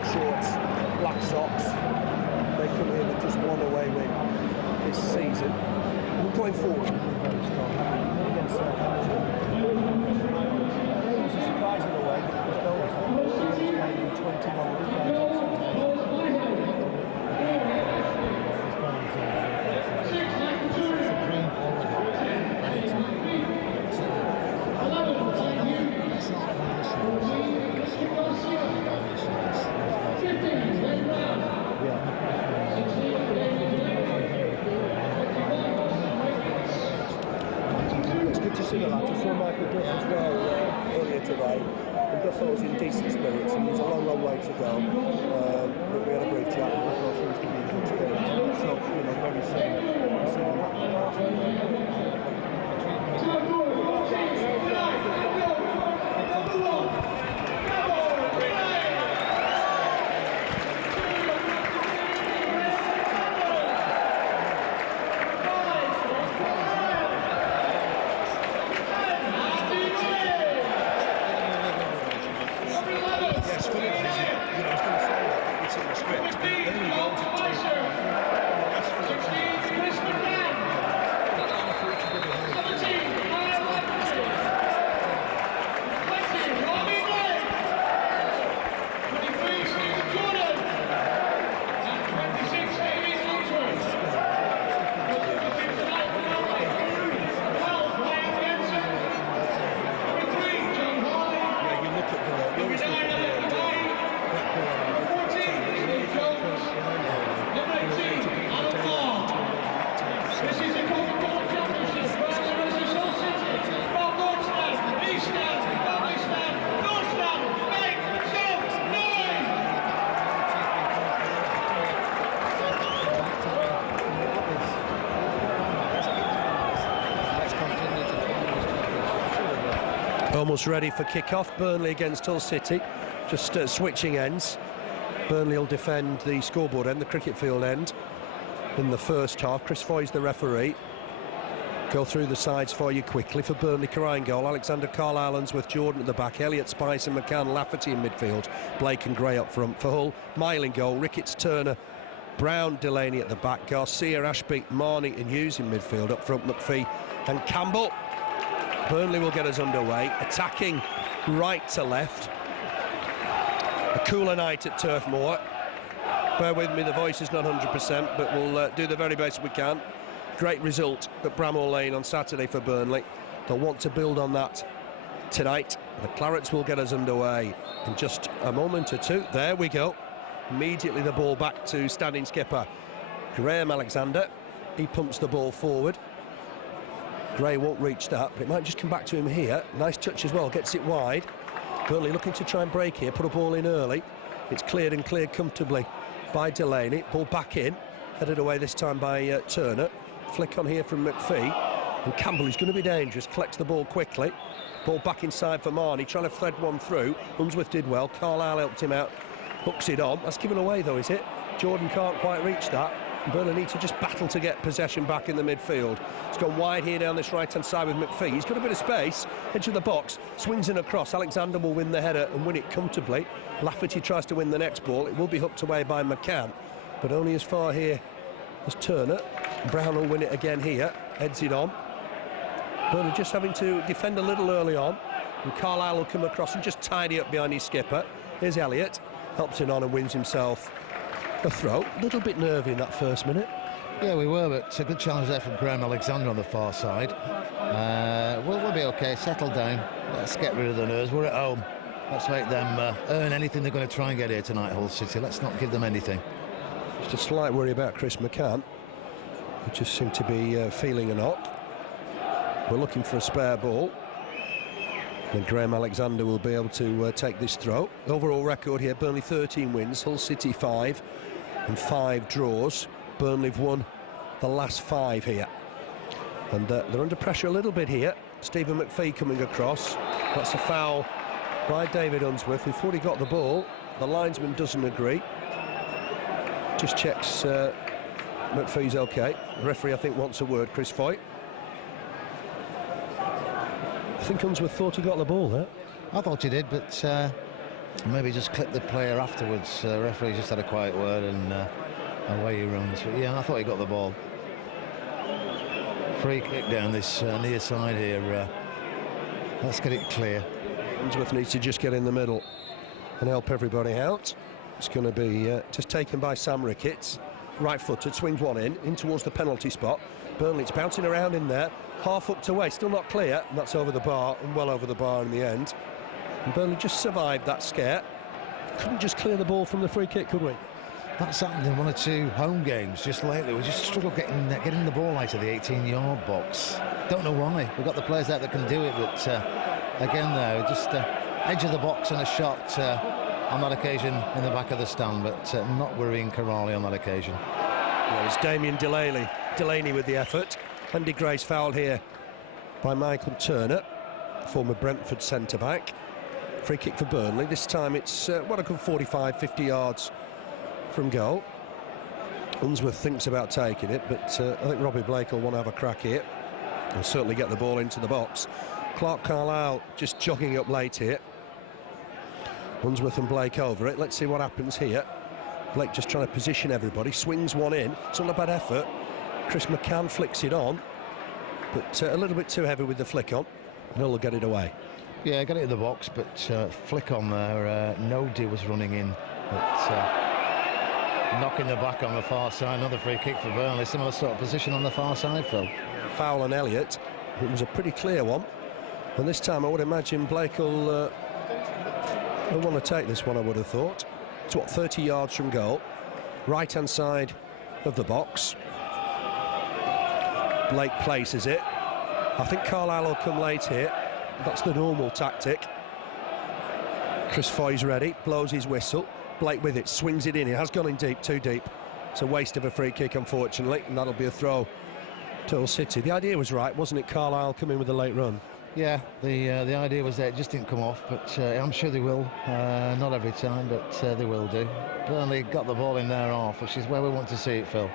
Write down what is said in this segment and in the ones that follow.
black shorts, black socks. They come here with just one away win this season. And going forward, very strong. Against Southampton, it was a surprising away that it was goals. 21 today, and Duffo was in decent spirits, and there's a long way to go. But we had a brief chat, and Duffo seems to be in good spirits. So, you know, very soon, we'll see what almost ready for kick-off. Burnley against Hull City, just switching ends. Burnley will defend the scoreboard end, the cricket field end, in the first half. Chris Foy's the referee. Go through the sides for you quickly. For Burnley, Király in goal, Alexander, Carlisle, Unsworth, Jordan at the back, Elliott, Spice and McCann, Lafferty in midfield, Blake and Gray up front. For Hull, Mahon in goal, Ricketts, Turner, Brown, Delaney at the back, Garcia, Ashby, Marnie and Hughes in midfield. Up front, McPhee and Campbell. Burnley will get us underway, attacking right to left. A cooler night at Turf Moor. Bear with me, the voice is not 100%, but we'll do the very best we can. Great result at Bramall Lane on Saturday for Burnley. They'll want to build on that tonight. The Clarets will get us underway in just a moment or two. There we go. Immediately the ball back to standing skipper Graham Alexander. He pumps the ball forward. Gray won't reach that, but it might just come back to him here. Nice touch as well, gets it wide. Burnley looking to try and break here, put a ball in early. It's cleared and cleared comfortably by Delaney. Ball back in, headed away this time by Turner. Flick on here from McPhee. And Campbell, who's going to be dangerous, collects the ball quickly. Ball back inside for Marnie, trying to thread one through. Unsworth did well, Carlisle helped him out. Hooks it on. That's given away though, is it? Jordan can't quite reach that. Burnley need to just battle to get possession back in the midfield. It's gone wide here down this right-hand side with McPhee. He's got a bit of space, edge of the box, swings in across. Alexander will win the header and win it comfortably. Lafferty tries to win the next ball. It will be hooked away by McCann, but only as far here as Turner. Brown will win it again here, heads it on. Burnley just having to defend a little early on, and Carlisle will come across and just tidy up behind his skipper. Here's Elliott, helps it on and wins himself a throw. A little bit nervy in that first minute. Yeah, we were, but a good challenge there from Graham Alexander on the far side. We'll be okay, settle down. Let's get rid of the nerves. We're at home. Let's make them earn anything they're going to try and get here tonight, Hull City. Let's not give them anything. Just a slight worry about Chris McCann, who just seemed to be feeling a knock. We're looking for a spare ball. And Graham Alexander will be able to take this throw. Overall record here, Burnley 13 wins, Hull City 5 and 5 draws. Burnley have won the last 5 here. And they're under pressure a little bit here. Stephen McPhee coming across. That's a foul by David Unsworth, who thought he got the ball. The linesman doesn't agree. Just checks McPhee's okay. The referee, I think, wants a word, Chris Foy. I think Unsworth thought he got the ball there. I thought he did, but Maybe just clip the player afterwards. Referee just had a quiet word and away he runs. But yeah, I thought he got the ball. Free kick down this near side here. Let's get it clear. Unsworth needs to just get in the middle and help everybody out. It's going to be just taken by Sam Ricketts. Right-footed, swings one in towards the penalty spot. Burnley, it's bouncing around in there. Half up to way, still not clear. And that's over the bar, and well over the bar in the end. And Burnley just survived that scare. Couldn't just clear the ball from the free kick, could we? That's happened in 1 or 2 home games just lately. We just struggle getting the ball out of the 18-yard box. Don't know why. We've got the players out that can do it, but again, though, just edge of the box and a shot on that occasion in the back of the stand, but not worrying Király on that occasion. Well, it's Damien Delaney with the effort. Andy Gray's foul here by Michael Turner, former Brentford centre-back. Free kick for Burnley. This time it's what, a good 45-50 yards from goal. Unsworth thinks about taking it, but I think Robbie Blake will want to have a crack here. He'll certainly get the ball into the box. Clarke Carlisle just jogging up late here. Unsworth and Blake over it. Let's see what happens here. Blake just trying to position everybody. Swings one in. It's not a bad effort. Chris McCann flicks it on, but a little bit too heavy with the flick on. He'll get it away. Yeah, got it in the box, but flick on there. Nobody was running in, but knocking the back on the far side. Another free kick for Burnley. Similar sort of position on the far side, Phil. Foul on Elliott. It was a pretty clear one. And this time I would imagine Blake will want to take this one, I would have thought. It's what, 30 yards from goal. Right-hand side of the box. Blake places it. I think Carlisle will come late here. That's the normal tactic. Chris Foy's ready, blows his whistle. Blake with it, swings it in. It has gone in deep, too deep. It's a waste of a free kick, unfortunately, and that'll be a throw to Hull City. The idea was right, wasn't it? Carlisle coming with a late run. Yeah, the idea was there. It just didn't come off, but I'm sure they will. Not every time, but they will do. Burnley got the ball in their half, which is where we want to see it, Phil.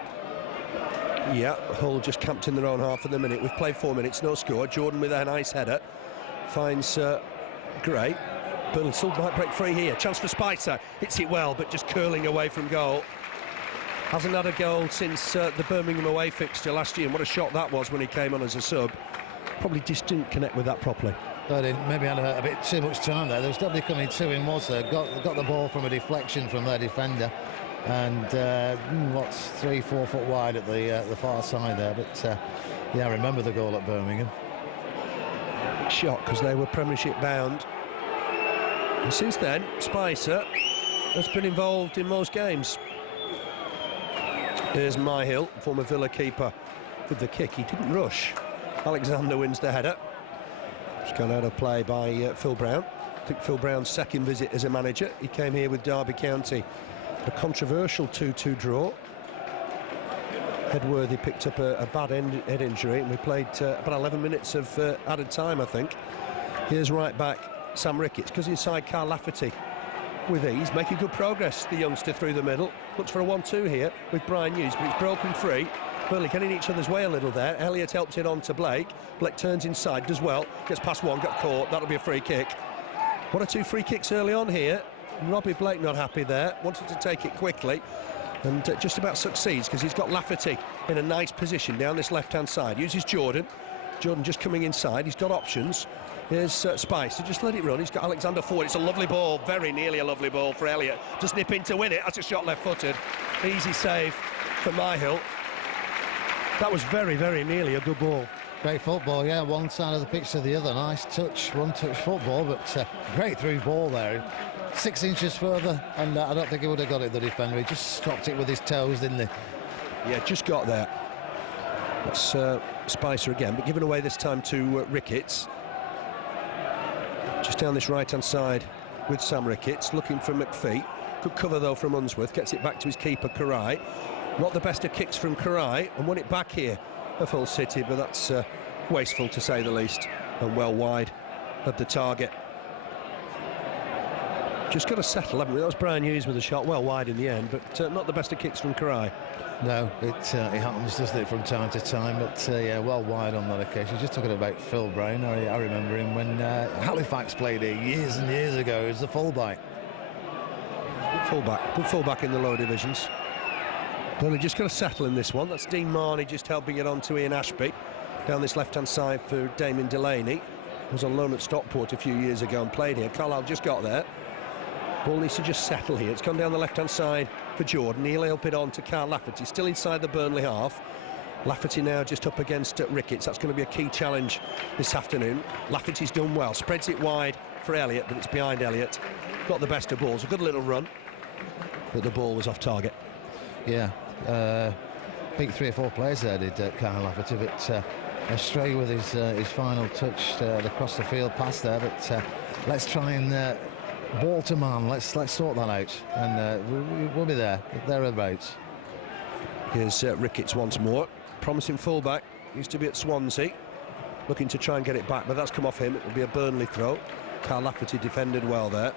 Yeah, Hull just camped in their own half for the minute. We've played 4 minutes, no score. Jordan with a nice header finds Gray. Burnley still might break free here. Chance for Spicer. Hits it well, but just curling away from goal. Hasn't had a goal since the Birmingham away fixture last year. And what a shot that was when he came on as a sub. Probably just didn't connect with that properly. They didn't. Maybe had a bit too much time there. There was definitely coming to him, was there? Got the ball from a deflection from their defender. And what's 3-4 foot wide at the far side there. But yeah, I remember the goal at Birmingham. Shot because they were Premiership bound. And since then, Spicer has been involved in most games. Here's Mahon, former Villa keeper, with the kick. He didn't rush. Alexander wins the header. It's gone out of play by Phil Brown. I think Phil Brown's second visit as a manager. He came here with Derby County. A controversial 2-2 draw. Headworthy picked up a bad head injury, and we played about 11 minutes of added time, I think. Here's right back Sam Ricketts, because inside Carl Lafferty with ease, making good progress, the youngster through the middle. Looks for a 1-2 here with Brian Hughes, but it's broken free. Burnley getting each other's way a little there. Elliott helps it on to Blake. Blake turns inside, does well, gets past one, got caught. That'll be a free kick. 1 or 2 free kicks early on here. Robbie Blake not happy there, wanted to take it quickly, and just about succeeds because he's got Lafferty in a nice position down this left-hand side. Uses Jordan just coming inside. He's got options. Here's Spice to just let it run. He's got Alexander forward. It's a lovely ball, very nearly a lovely ball for Elliott. Just nip in to win it. That's a shot left-footed. Easy save for Mahon. That was very, very nearly a good ball. Great football, yeah, one side of the pitch to the other. Nice touch, one-touch football, but great through ball there. 6 inches further, and I don't think he would have got it, the defender. He just stopped it with his toes, didn't he? Yeah, just got there. That's Spicer again, but given away this time to Ricketts. Just down this right-hand side with Sam Ricketts, looking for McPhee. Good cover, though, from Unsworth. Gets it back to his keeper, Király. Not the best of kicks from Király, and won it back here of Hull City, but that's wasteful, to say the least, and well wide of the target. Just got to settle, haven't we? That was Brian Hughes with a shot, well wide in the end, but not the best of kicks from Király. No, it happens, doesn't it, from time to time, but yeah, well wide on that occasion. Just talking about Phil Brown, I remember him when Halifax played here years and years ago as the fullback. Fullback, good fullback in the lower divisions. Burnley just got to settle in this one. That's Dean Marnie just helping it on to Ian Ashby. Down this left-hand side for Damien Delaney. Was on loan at Stockport a few years ago and played here. Carlisle just got there. Ball needs to just settle here. It's gone down the left-hand side for Jordan. He'll help it on to Carl Lafferty, still inside the Burnley half. Lafferty now just up against Ricketts. That's going to be a key challenge this afternoon. Lafferty's done well, spreads it wide for Elliott, but it's behind Elliott. Got the best of balls, a good little run, but the ball was off target. Yeah, beat 3 or 4 players there, did Carl Lafferty, but astray with his final touch across the field pass there. But let's try and ball to man. Let's sort that out, and we'll be thereabouts. Here's Ricketts once more, promising fullback. Used to be at Swansea, looking to try and get it back, but that's come off him. It will be a Burnley throw. Carl Lafferty defended well there.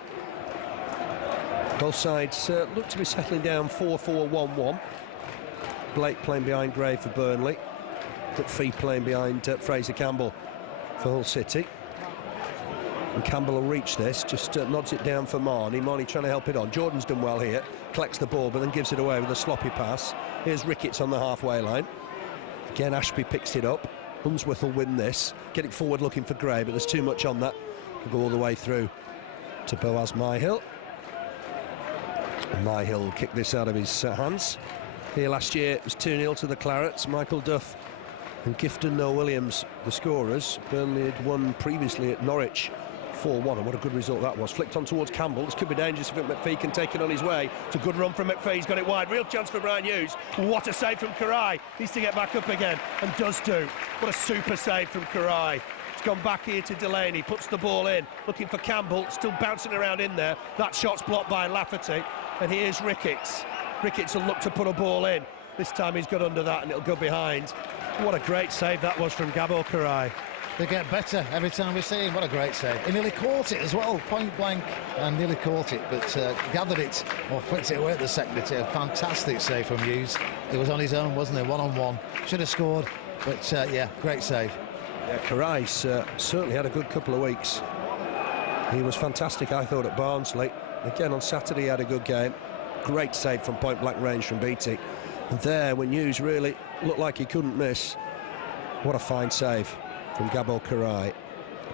Both sides look to be settling down 4-4-1-1. Blake playing behind Gray for Burnley. Fee playing behind Fraser Campbell for Hull City. And Campbell will reach this, just nods it down for Marnie. Marnie trying to help it on. Jordan's done well here, collects the ball but then gives it away with a sloppy pass. Here's Ricketts on the halfway line. Again, Ashby picks it up. Unsworth will win this, get it forward looking for Gray, but there's too much on that. Will go all the way through to Boaz Myhill. Myhill will kick this out of his hands. Here last year it was 2-0 to the Clarets. Michael Duff and Gifton Noel Williams, the scorers. Burnley had won previously at Norwich 4-1, and what a good result that was. Flicked on towards Campbell. This could be dangerous if McPhee can take it on his way. It's a good run from McPhee. He's got it wide. Real chance for Brian Hughes. What a save from Király. Needs to get back up again, and does do. What a super save from Király. It's gone back here to Delaney. Puts the ball in. Looking for Campbell. Still bouncing around in there. That shot's blocked by Lafferty. And here's Ricketts. Ricketts will look to put a ball in. This time he's got under that and it'll go behind. What a great save that was from Gábor Király. They get better every time we see him. What a great save. He nearly caught it as well, point blank, and nearly caught it, but gathered it or flicked it away at the second. A fantastic save from Hughes. It was on his own, wasn't it? One-on-one. Should have scored, but yeah, great save. Yeah, Király's certainly had a good couple of weeks. He was fantastic, I thought, at Barnsley. Again, on Saturday he had a good game. Great save from point-blank range from Beattie. And there, when Hughes really looked like he couldn't miss, what a fine save from Gábor Király.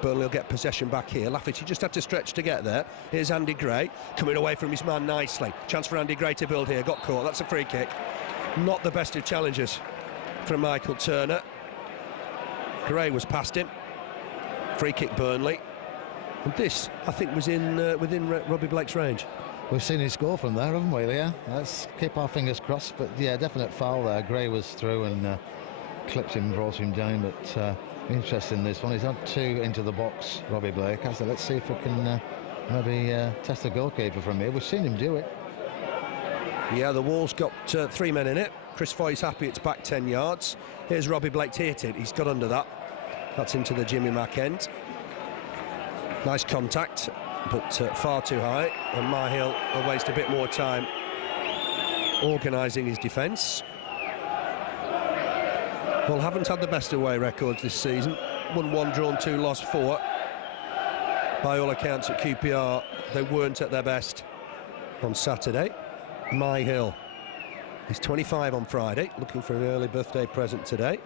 Burnley will get possession back here. Lafferty just had to stretch to get there. Here's Andy Gray, coming away from his man nicely. Chance for Andy Gray to build here. Got caught. That's a free kick. Not the best of challenges from Michael Turner. Gray was past him. Free kick Burnley. And this, I think, was within Robbie Blake's range. We've seen him score from there, haven't we, Leah? Let's keep our fingers crossed. But yeah, definite foul there. Gray was through and clipped him, brought him down. But interesting, this one. He's had 2 into the box, Robbie Blake. So let's see if we can maybe test the goalkeeper from here. We've seen him do it. Yeah, the wall's got 3 men in it. Chris Foy's happy it's back 10 yards. Here's Robbie Blake to hit it. He's got under that. That's into the Jimmy Mack end. Nice contact, but far too high. And Myhill will waste a bit more time organising his defence. Well, haven't had the best away records this season. Won 1, drawn 2, lost 4. By all accounts at QPR, they weren't at their best on Saturday. Myhill, he's 25 on Friday, looking for an early birthday present today.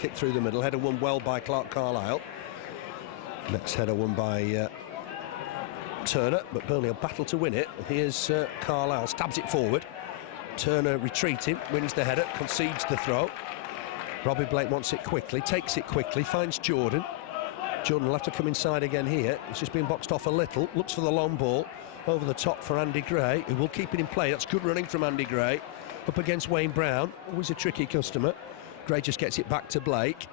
Kick through the middle, header won well by Carlisle. Next header won by Turner, but Burnley will battle to win it. Here's Carlisle, stabs it forward. Turner retreating, wins the header, concedes the throw. Robbie Blake wants it quickly, takes it quickly, finds Jordan. Jordan will have to come inside again here. It's just been boxed off a little, looks for the long ball over the top for Andy Gray, who will keep it in play. That's good running from Andy Gray. Up against Wayne Brown, always a tricky customer. Gray just gets it back to Blake.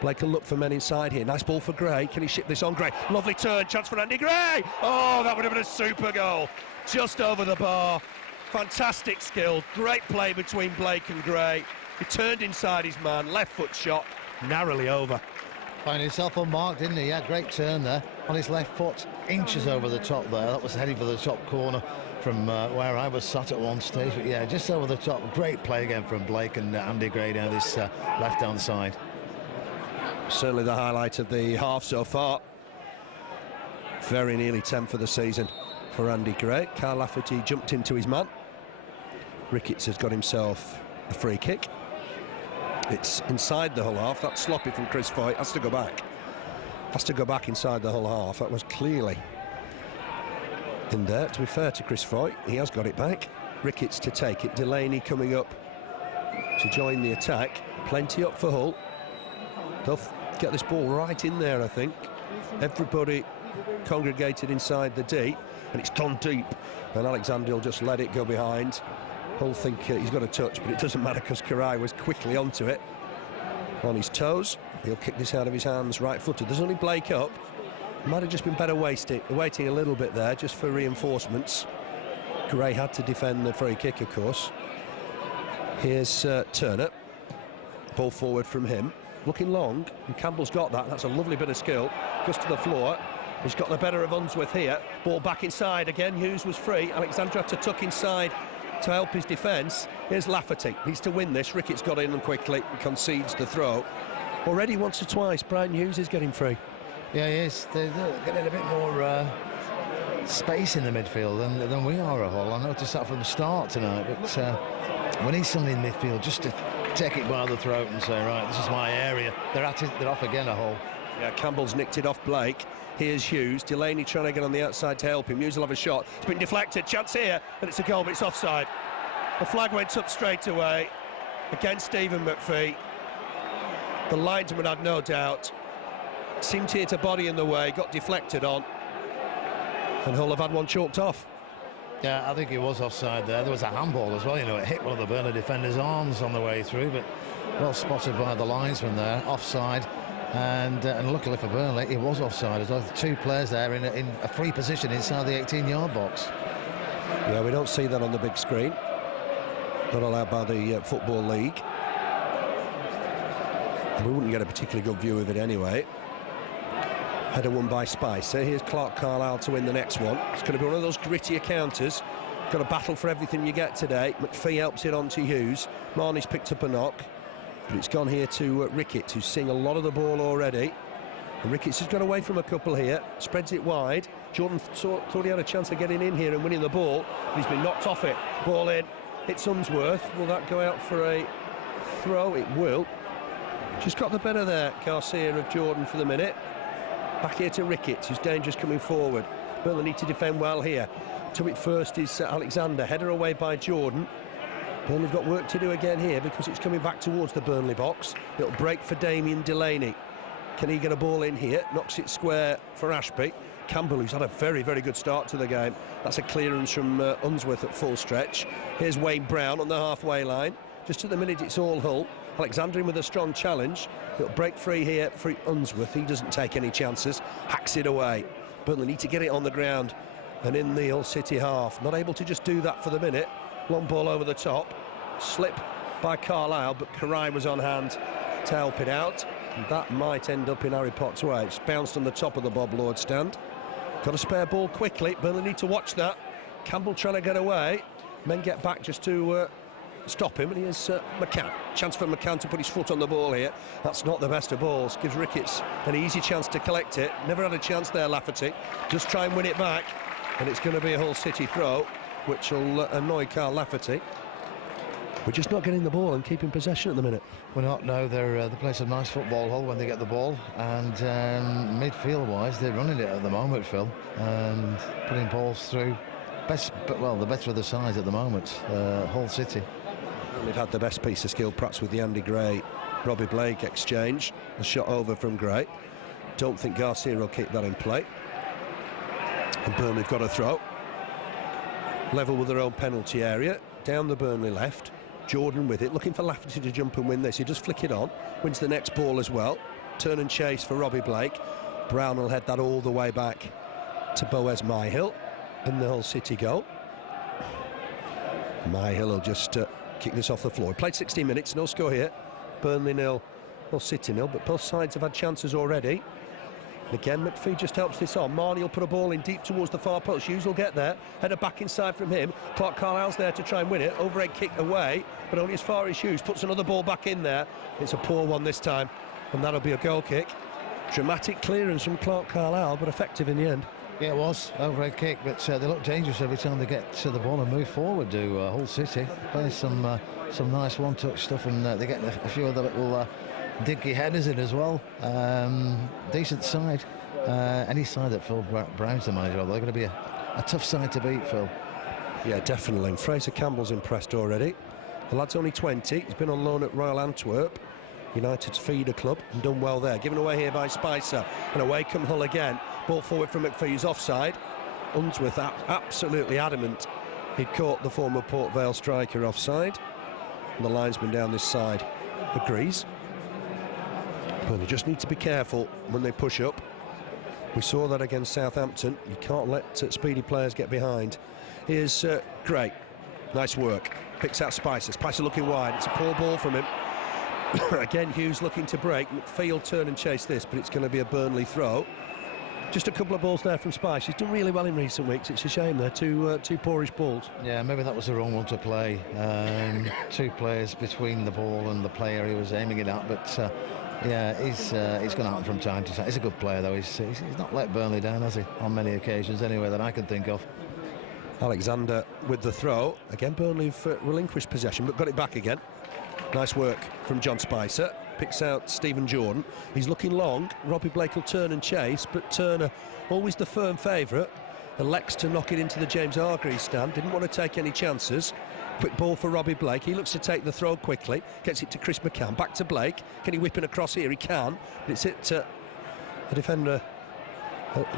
Blake will look for men inside here. Nice ball for Gray. Can he ship this on? Gray. Lovely turn. Chance for Andy Gray. Oh, that would have been a super goal. Just over the bar. Fantastic skill. Great play between Blake and Gray. He turned inside his man. Left foot shot. Narrowly over. Finding himself unmarked, didn't he? Yeah, great turn there. On his left foot. Inches over the top there. That was heading for the top corner from where I was sat at one stage. But yeah, just over the top. Great play again from Blake and Andy Gray down this left-hand side. Certainly the highlight of the half so far. Very nearly 10 for the season for Andy Gray. Carl Lafferty jumped into his man. Ricketts has got himself a free kick. It's inside the Hull half. That's sloppy from Chris Foy. Has to go back. Has to go back inside the Hull half. That was clearly in there. To be fair to Chris Foy, he has got it back. Ricketts to take it. Delaney coming up to join the attack. Plenty up for Hull. They'll get this ball right in there, I think. Everybody congregated inside the D, and it's gone deep. And Alexander will just let it go behind. Hull think he's got a touch, but it doesn't matter because Király was quickly onto it. On his toes, he'll kick this out of his hands, right-footed. There's only Blake up. Might have just been better waiting a little bit there, just for reinforcements. Gray had to defend the free kick, of course. Here's Turner. Ball forward from him. Looking long, and Campbell's got that. That's a lovely bit of skill. Goes to the floor. He's got the better of Unsworth here. Ball back inside again. Hughes was free. Alexander had to tuck inside to help his defence. Here's Lafferty. Needs to win this. Ricketts got in quickly and concedes the throw. Already once or twice, Brian Hughes is getting free. Yeah, he is. They're getting a bit more space in the midfield than we are at Hull. I noticed that from the start tonight. But we need somebody in midfield just to take it by the throat and say, right, this is my area. They're at it. They're off again at Hull. Yeah, Campbell's nicked it off Blake. Here's Hughes. Delaney trying to get on the outside to help him. Hughes will have a shot. It's been deflected. Chance here, and it's a goal, but it's offside. The flag went up straight away against Stephen McPhee. The linesman had no doubt. Seemed to hit a body in the way, got deflected on, and Hull have had one chalked off. Yeah, I think it was offside there. There was a handball as well, you know, it hit one of the Burnley defenders' arms on the way through, but well spotted by the linesman there, offside. And luckily for Burnley, it was offside as well. Two players there in a free position inside the 18-yard box. Yeah, we don't see that on the big screen. Not allowed by the Football League. And we wouldn't get a particularly good view of it anyway. Header won by Spicer. Here's Clarke Carlisle to win the next one. It's going to be one of those gritty encounters. Got to battle for everything you get today. McPhee helps it on to Hughes. Marnie's picked up a knock. But it's gone here to Ricketts, who's seeing a lot of the ball already. And Ricketts has got away from a couple here, spreads it wide. Jordan thought he had a chance of getting in here and winning the ball, but he's been knocked off it. Ball in, hits Unsworth. Will that go out for a throw? It will. Just got the better there, Garcia of Jordan for the minute. Back here to Ricketts, who's dangerous coming forward. Burnley need to defend well here. To it first is Alexander, header away by Jordan. Burnley have got work to do again here because it's coming back towards the Burnley box. It'll break for Damien Delaney. Can he get a ball in here? Knocks it square for Ashby. Campbell, who's had a very, very good start to the game. That's a clearance from Unsworth at full stretch. Here's Wayne Brown on the halfway line. Just at the minute, it's all Hull. Alexander in with a strong challenge. It'll break free here for Unsworth. He doesn't take any chances. Hacks it away. Burnley need to get it on the ground and in the Hull City half. Not able to just do that for the minute. Long ball over the top. Slip by Carlisle, but Király was on hand to help it out. And that might end up in Harry Potts' way. It's bounced on the top of the Bob Lord stand. Got a spare ball quickly. Burnley need to watch that. Campbell trying to get away. Men get back just to stop him, and here's McCann. Chance for McCann to put his foot on the ball here. That's not the best of balls. Gives Ricketts an easy chance to collect it. Never had a chance there, Lafferty. Just try and win it back, and it's going to be a Hull City throw, which will annoy Carl Lafferty. We're just not getting the ball and keeping possession at the minute. We're not, no. They play some nice football, Hull, when they get the ball. And midfield-wise, they're running it at the moment, Phil. And putting balls through. The better of the sides at the moment, Hull City. They've had the best piece of skill, perhaps, with the Andy Gray, Robbie Blake exchange. A shot over from Gray. Don't think Garcia will keep that in play. And Burnley have got a throw. Level with their own penalty area. Down the Burnley left. Jordan with it, looking for Lafferty to jump and win this. He just flick it on, wins the next ball as well. Turn and chase for Robbie Blake. Brown will head that all the way back to Boaz Myhill in the Hull City goal. Myhill will just kick this off the floor. He played 16 minutes, no score here. Burnley 0, Hull City 0, but both sides have had chances already. And again, McPhee just helps this on. Marnie will put a ball in deep towards the far post. Hughes will get there. Header back inside from him. Clarke Carlisle's there to try and win it. Overhead kick away, but only as far as Hughes. Puts another ball back in there. It's a poor one this time, and that'll be a goal kick. Dramatic clearance from Clarke Carlisle, but effective in the end. Yeah, it was overhead kick, but they look dangerous every time they get to the ball and move forward. Do Hull City play some nice one-touch stuff, and they get a few other little dinky headers in as well. Decent side. Any side that Phil Brown's the manager of, they're going to be a tough side to beat, Phil. Yeah, definitely. Fraser Campbell's impressed already. The lad's only 20. He's been on loan at Royal Antwerp, United's feeder club, and done well there. Given away here by Spicer, and away come Hull again. Ball forward from McPhee's offside. Unsworth absolutely adamant he'd caught the former Port Vale striker offside. And the linesman down this side agrees. But they just need to be careful when they push up. We saw that against Southampton. You can't let speedy players get behind. Here's Gray. Nice work. Picks out Spicer. Spicer looking wide. It's a poor ball from him. Again, Hughes looking to break. McPhee will turn and chase this, but it's going to be a Burnley throw. Just a couple of balls there from Spice. He's done really well in recent weeks. It's a shame they're two poorish balls. Yeah, maybe that was the wrong one to play. Two players between the ball and the player he was aiming it at, but yeah, it's going to happen from time to time. He's a good player, though. He's not let Burnley down, has he? On many occasions, anyway, that I can think of. Alexander with the throw. Again, Burnley have relinquished possession, but got it back again. Nice work from John Spicer. Picks out Stephen Jordan. He's looking long. Robbie Blake will turn and chase, but Turner, always the firm favourite, elects to knock it into the James Hargreaves stand. Didn't want to take any chances. Quick ball for Robbie Blake. He looks to take the throw quickly. Gets it to Chris McCann. Back to Blake. Can he whip it across here? He can. But it's hit a defender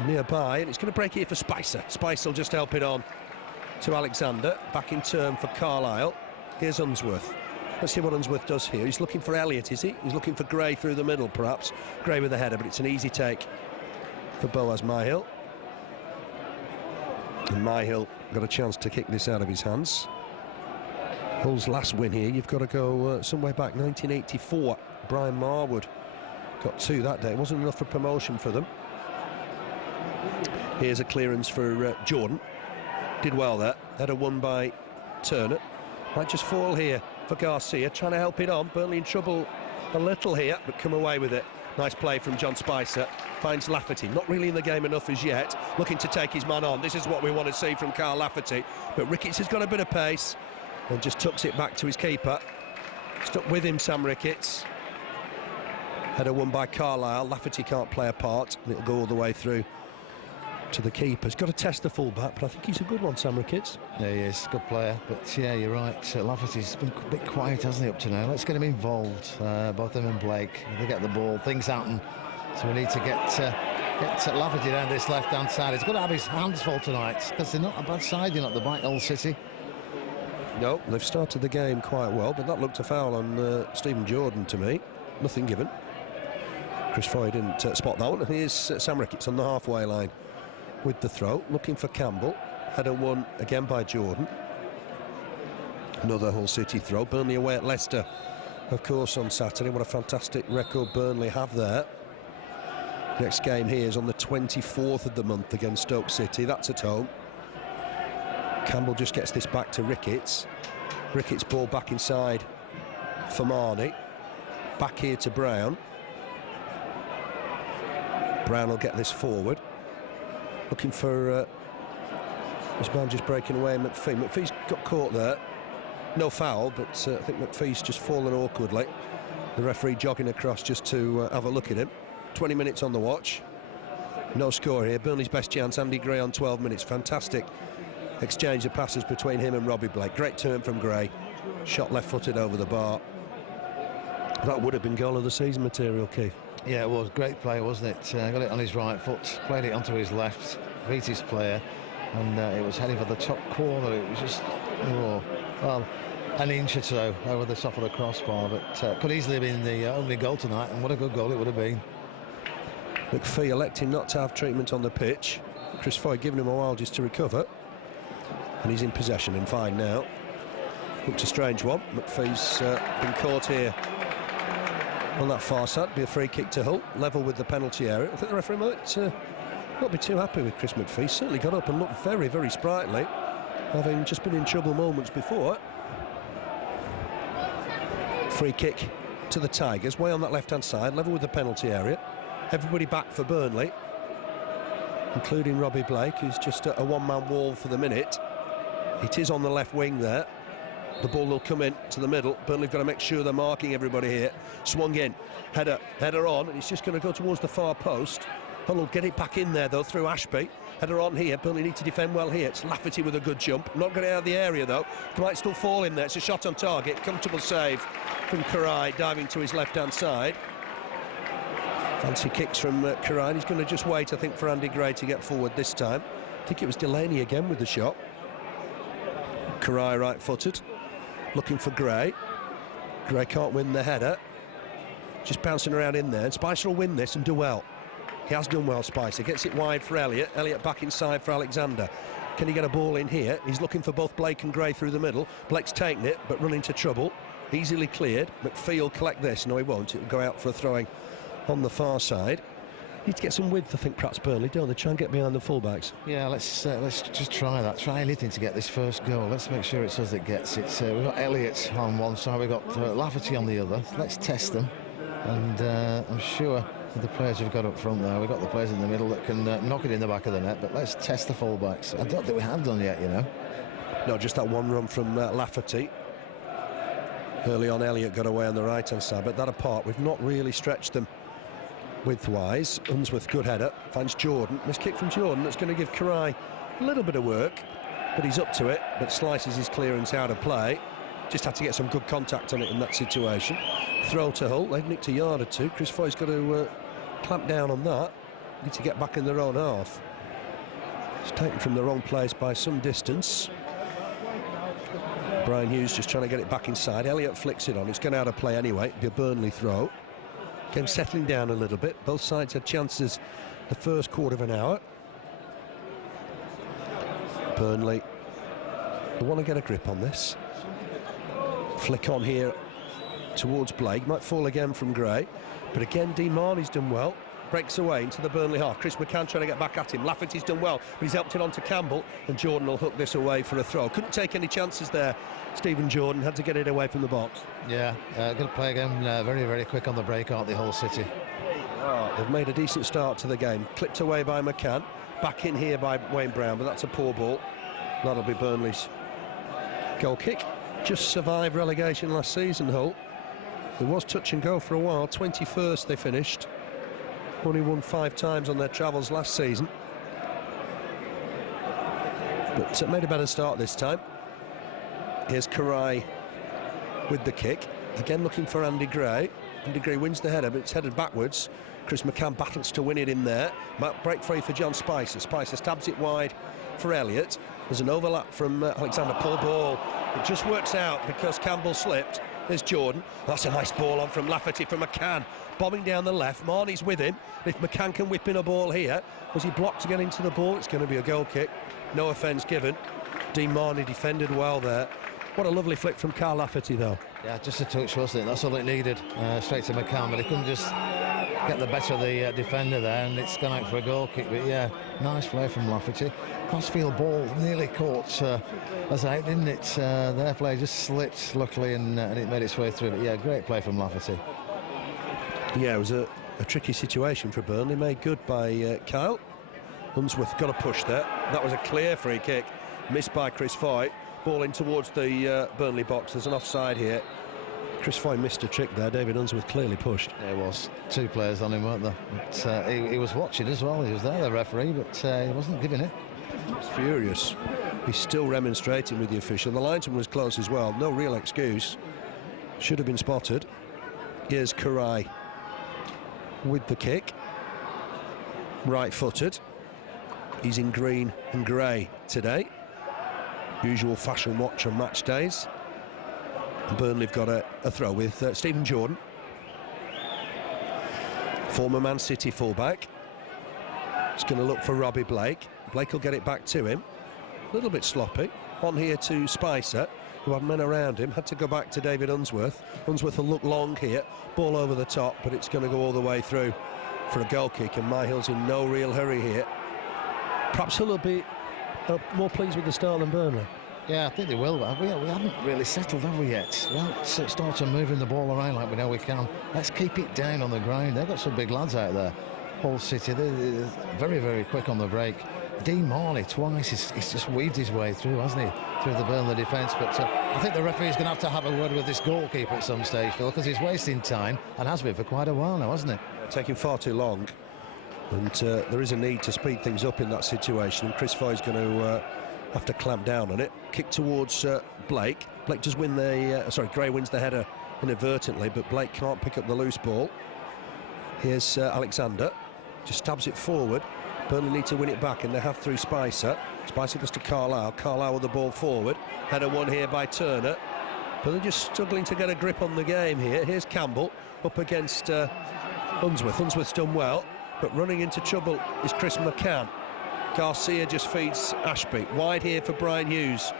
nearby, and it's going to break here for Spicer. Spicer will just help it on to Alexander. Back in turn for Carlisle. Here's Unsworth. Let's see what Unsworth does here. He's looking for Elliott, is he? He's looking for Gray through the middle, perhaps. Gray with a header, but it's an easy take for Boaz Myhill. And Myhill got a chance to kick this out of his hands. Hull's last win here, you've got to go some way back, 1984. Brian Marwood got 2 that day. It wasn't enough for promotion for them. Here's a clearance for Jordan. Did well there. Header won by Turner. Might just fall here for Garcia, trying to help it on. Burnley in trouble a little here, but come away with it. Nice play from John Spicer. Finds Lafferty, not really in the game enough as yet. Looking to take his man on. This is what we want to see from Carl Lafferty. But Ricketts has got a bit of pace and just tucks it back to his keeper. Stuck with him, Sam Ricketts. Header won by Carlisle. Lafferty can't play a part. It'll go all the way through to the keeper. He's got to test the full-back, but I think he's a good one, Sam Ricketts. Yeah, he is. Good player. But yeah, you're right. Lafferty's been a bit quiet, hasn't he, up to now? Let's get him involved. Both him and Blake. They get the ball. Things happen. So we need to get Lafferty down this left-hand side. He's got to have his hands full tonight, because they're not a bad side, you're not the bite, Hull City. No, they've started the game quite well, but that looked a foul on Stephen Jordan to me. Nothing given. Chris Foy didn't spot that one. And here's Sam Ricketts on the halfway line with the throw, looking for Campbell. Header won again by Jordan. Another Hull City throw. Burnley away at Leicester, of course, on Saturday. What a fantastic record Burnley have there. Next game here is on the 24th of the month against Stoke City. That's at home. Campbell just gets this back to Ricketts. Ricketts ball back inside for Marnie. Back here to Brown. Brown will get this forward. Looking for this man just breaking away, McPhee. McPhee's got caught there. No foul, but I think McPhee's just fallen awkwardly. The referee jogging across just to have a look at him. 20 minutes on the watch. No score here. Burnley's best chance, Andy Gray on 12 minutes. Fantastic exchange of passes between him and Robbie Blake. Great turn from Gray. Shot left-footed over the bar. That would have been goal of the season material, Keith. Yeah, it was. Great play, wasn't it? Got it on his right foot, played it onto his left, beat his player, and it was heading for the top corner. It was just, well, an inch or so over the top of the crossbar, but could easily have been the only goal tonight, and what a good goal it would have been. McPhee electing not to have treatment on the pitch. Chris Foy giving him a while just to recover, and he's in possession and fine now. Looked a strange one. McPhee's been caught here on that far side. Be a free kick to Hull, level with the penalty area. I think the referee might not be too happy with Chris McPhee. Certainly got up and looked very, very sprightly, having just been in trouble moments before. Free kick to the Tigers, way on that left-hand side, level with the penalty area. Everybody back for Burnley. including Robbie Blake, who's just a one-man wall for the minute. It is on the left wing there. The ball will come in to the middle. Burnley have got to make sure they're marking everybody here. Swung in, header on, and it's just going to go towards the far post. Hull will get it back in there though through Ashby. Header on here. Burnley need to defend well here. It's Lafferty with a good jump. Not going out of the area though. Might still fall in there. It's a shot on target. Comfortable save from Király, diving to his left-hand side. Fancy kicks from Király. He's going to just wait, I think, for Andy Gray to get forward this time. I think it was Delaney again with the shot. Király right-footed, looking for Gray. Gray can't win the header. Just bouncing around in there. And Spicer will win this and do well. He has done well, Spicer. Gets it wide for Elliott. Elliott back inside for Alexander. Can he get a ball in here? He's looking for both Blake and Gray through the middle. Blake's taken it, but run into trouble. Easily cleared. McPhee collect this. No, he won't. It'll go out for a throwing on the far side. Need to get some width, I think, perhaps Burnley, don't they? Try and get behind the fullbacks. Yeah, let's just try that. Try anything to get this first goal. Let's make sure it's us that gets it. We've got Elliott on one side, we've got Lafferty on the other. Let's test them. And I'm sure the players we've got up front there, we've got the players in the middle that can knock it in the back of the net, but let's test the fullbacks. I don't think we have done yet, you know. No, just that one run from Lafferty. Early on, Elliott got away on the right-hand side, but that apart, we've not really stretched them width-wise. Unsworth, good header, finds Jordan. This kick from Jordan that's going to give Király a little bit of work, but he's up to it, but slices his clearance out of play. Just had to get some good contact on it in that situation. Throw to Hull, they've nicked a yard or two. Chris Foy's got to clamp down on that. Need to get back in their own half. It's taken from the wrong place by some distance. Brian Hughes just trying to get it back inside. Elliott flicks it on. It's going out of play anyway. It'll be a Burnley throw. Game settling down a little bit. Both sides had chances the first quarter of an hour. Burnley, they want to get a grip on this. Flick on here towards Blake. Might fall again from Gray. But again, Dean Marnie's done well. Breaks away into the Burnley half. Chris McCann trying to get back at him. Lafferty's done well, but he's helped it on to Campbell, and Jordan will hook this away for a throw. Couldn't take any chances there. Stephen Jordan had to get it away from the box. Yeah, good play again. Very, very quick on the break, aren't they, Hull City? They've made a decent start to the game. Clipped away by McCann. Back in here by Wayne Brown, but that's a poor ball. That'll be Burnley's goal kick. Just survived relegation last season, Hull. It was touch and go for a while. 21st they finished. Only won 5 times on their travels last season. But made a better start this time. Here's Király with the kick. Again looking for Andy Gray. Andy Gray wins the header, but it's headed backwards. Chris McCann battles to win it in there. Might break free for John Spicer. Spicer stabs it wide for Elliott. There's an overlap from Alexander. Poor ball. It just works out because Campbell slipped. There's Jordan. That's a nice ball on from Lafferty from McCann. Bombing down the left. Marnie's with him. If McCann can whip in a ball here. Was he blocked to get into the ball? It's going to be a goal kick. No offence given. Dean Marnie defended well there. What a lovely flick from Carl Lafferty, though. Yeah, just a touch, wasn't it? That's all it needed. Straight to McCann, but he couldn't just get the better of the defender there, and it's gone out for a goal kick. But yeah, nice play from Lafferty. Crossfield ball nearly caught us out, didn't it? Their play just slipped, luckily, and it made its way through. But yeah, great play from Lafferty. Yeah, it was a tricky situation for Burnley, made good by Kyle. Unsworth got a push there. That was a clear free kick, missed by Chris Foy. Ball in towards the Burnley box. There's an offside here. Chris Foy missed a trick there. David Unsworth clearly pushed. There was 2 players on him, weren't there? But, he was watching as well. He was there, the referee, but he wasn't giving it. He's furious. He's still remonstrating with the official. The linesman was close as well. No real excuse. Should have been spotted. Here's Király with the kick. Right-footed. He's in green and grey today. Usual fashion watch on match days. Burnley have got a throw with Stephen Jordan, former Man City fullback. He's going to look for Robbie Blake. Blake will get it back to him. A little bit sloppy. On here to Spicer, who had men around him. Had to go back to David Unsworth. Unsworth will look long here. Ball over the top, but it's going to go all the way through for a goal kick, and Mahon's in no real hurry here. Perhaps he'll be more pleased with the start than Burnley. Yeah, I think they will, but we haven't really settled, have we yet? Well, let's start moving the ball around like we know we can. Let's keep it down on the ground. They've got some big lads out there. Hull City. They're very, very quick on the break. Dean Marley twice, he's just weaved his way through, hasn't he, through the Burnley defence. But I think the referee's going to have a word with this goalkeeper at some stage, Phil, because he's wasting time, and has been for quite a while now, hasn't he? Taking far too long, and there is a need to speed things up in that situation, and Chris Foy's going to have to clamp down on it. Kick towards Blake. Blake does win the... Gray wins the header inadvertently, but Blake can't pick up the loose ball. Here's Alexander, just stabs it forward. Burnley need to win it back, and they have through Spicer. Spicer goes to Carlisle. Carlisle with the ball forward. Header won here by Turner. But they're just struggling to get a grip on the game here. Here's Campbell up against Unsworth. Unsworth's done well, but running into trouble is Chris McCann. Garcia just feeds Ashby. Wide here for Brian Hughes,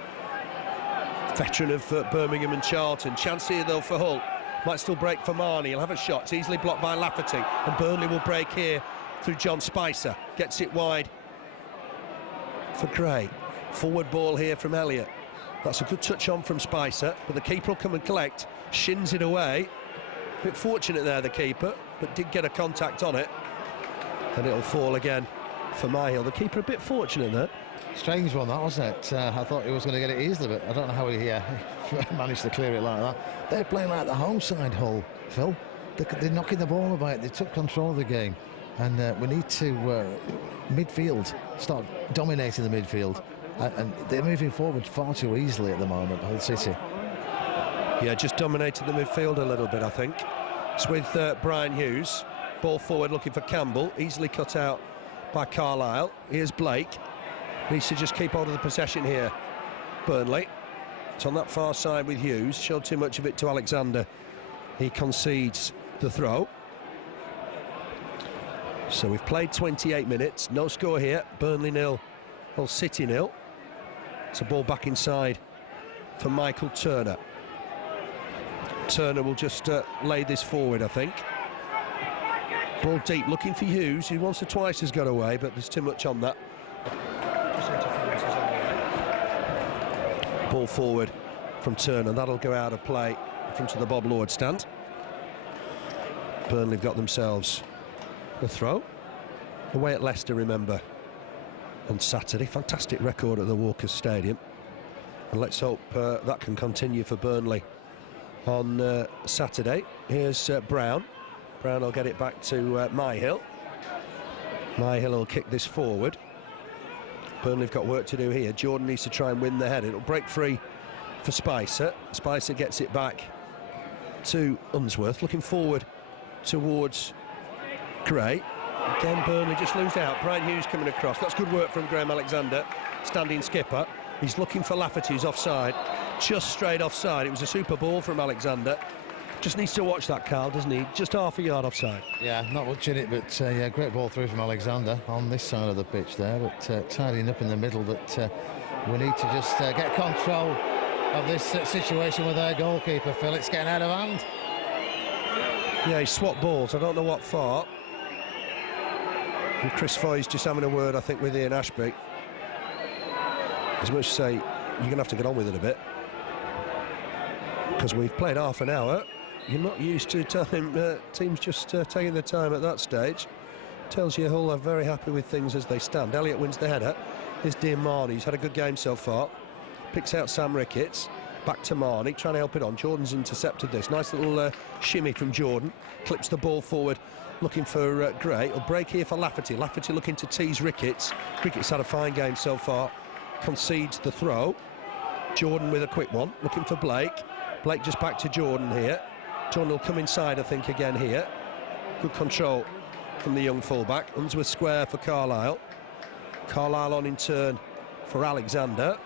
veteran of Birmingham and Charlton. Chance here though for Hull. Might still break for Marnie. He'll have a shot. It's easily blocked by Lafferty, and Burnley will break here through John Spicer. Gets it wide for Gray. Forward ball here from Elliott. That's a good touch on from Spicer, but the keeper will come and collect. Shins it away. A bit fortunate there, the keeper, but did get a contact on it. And it'll fall again for Mahon. The keeper a bit fortunate there. Strange one, that, wasn't it? I thought he was going to get it easily, but I don't know how he managed to clear it like that. They're playing like the home side, Hull, Phil. They're knocking the ball about. They took control of the game. And we need to midfield start dominating the midfield, and they're moving forward far too easily at the moment, Hull City. Yeah, just dominated the midfield a little bit, I think. It's with Brian Hughes. Ball forward looking for Campbell, easily cut out by Carlisle. Here's Blake. Needs to just keep hold of the possession here. Burnley. It's on that far side with Hughes. Showed too much of it to Alexander. He concedes the throw. So we've played 28 minutes, no score here. Burnley 0, Hull City 0. It's a ball back inside for Michael Turner. Turner will just lay this forward, I think. Ball deep, looking for Hughes, who once or twice has got away, but there's too much on that. Ball forward from Turner, that'll go out of play in front of the Bob Lord stand. Burnley have got themselves a throw. Away at Leicester, remember, on Saturday. Fantastic record at the Walker Stadium. And let's hope that can continue for Burnley on Saturday. Here's Brown. Brown will get it back to Myhill. Myhill will kick this forward. Burnley have got work to do here. Jordan needs to try and win the head. It'll break free for Spicer. Spicer gets it back to Unsworth. Looking forward towards Gray. Again, Burnley just lose out. Brian Hughes coming across. That's good work from Graham Alexander, standing skipper. He's looking for Lafferty, who's offside. Just straight offside. It was a super ball from Alexander. Just needs to watch that, Carl, doesn't he? Just half a yard offside. Yeah, not much in it, but yeah, great ball through from Alexander on this side of the pitch there, but tidying up in the middle. But we need to just get control of this situation with their goalkeeper, Phil. It's getting out of hand. Yeah, he swapped balls. I don't know what for. And Chris Foy's just having a word, I think, with Ian Ashby. As much as say, you're going to have to get on with it a bit, because we've played half an hour. You're not used to time, teams just taking their time at that stage. Tells you Hull are very happy with things as they stand. Elliott wins the header. Here's Dean Marnie. He's had a good game so far. Picks out Sam Ricketts. Back to Marnie, trying to help it on. Jordan's intercepted this. Nice little shimmy from Jordan. Clips the ball forward, looking for Gray. It'll break here for Lafferty. Lafferty looking to tease Ricketts. Ricketts had a fine game so far. Concedes the throw. Jordan with a quick one, looking for Blake. Blake just back to Jordan here. Jordan will come inside, I think, again here. Good control from the young fullback. Unsworth square for Carlisle. Carlisle on in turn for Alexander.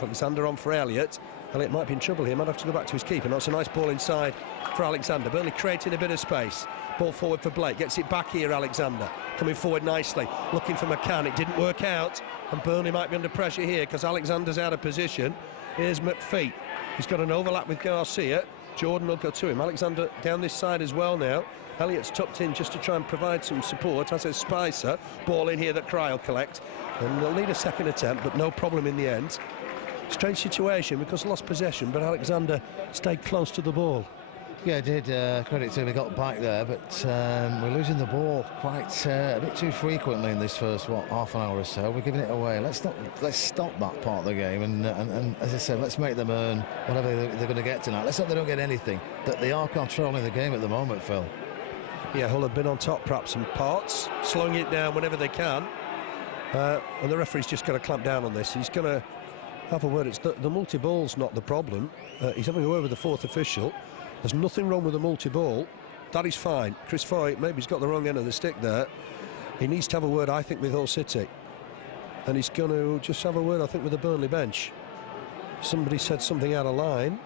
Alexander on for Elliott. Elliott might be in trouble here, might have to go back to his keeper. That's a nice ball inside for Alexander. Burnley creating a bit of space. Ball forward for Blake, gets it back here, Alexander. Coming forward nicely, looking for McCann. It didn't work out, and Burnley might be under pressure here because Alexander's out of position. Here's McPhee. He's got an overlap with Garcia. Jordan will go to him. Alexander down this side as well now. Elliott's tucked in just to try and provide some support, as is Spicer. Ball in here that Király will collect. And they'll need a second attempt, but no problem in the end. Strange situation because lost possession, but Alexander stayed close to the ball. Yeah, it did. Credit to him, he got back there, but we're losing the ball quite a bit too frequently in this first half an hour or so. We're giving it away. Let's stop that part of the game, and as I said, let's make them earn whatever they're going to get tonight. Let's hope they don't get anything. That they are controlling the game at the moment, Phil. Yeah, Hull have been on top perhaps in parts, slowing it down whenever they can, and the referee's just got to clamp down on this. He's going to have a word. It's the multi-ball's not the problem. He's having a word with the fourth official. There's nothing wrong with the multi-ball. That is fine. Chris Foy, maybe he's got the wrong end of the stick there. He needs to have a word, I think, with Hull City. And he's going to just have a word, I think, with the Burnley bench. Somebody said something out of line.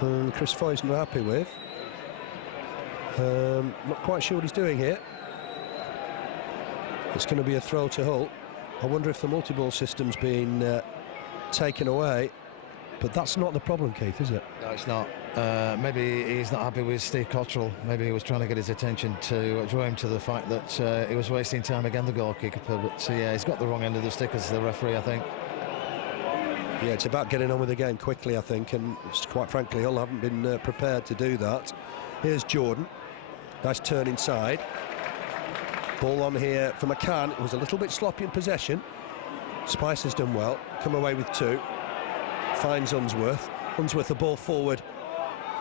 And Chris Foy's not happy with. Not quite sure what he's doing here. It's going to be a throw to Hull. I wonder if the multi-ball system's been taken away. But that's not the problem, Keith, is it? No, it's not. Maybe he's not happy with Steve Cotterill. Maybe he was trying to get his attention to draw him to the fact that he was wasting time again, the goalkeeper. But yeah, he's got the wrong end of the stick as the referee, I think. Yeah, it's about getting on with the game quickly, I think, and quite frankly, Hull haven't been prepared to do that. Here's Jordan. Nice turn inside. Ball on here for McCann. It was a little bit sloppy in possession. Spicer's done well. Come away with two. Finds Unsworth. Unsworth the ball forward,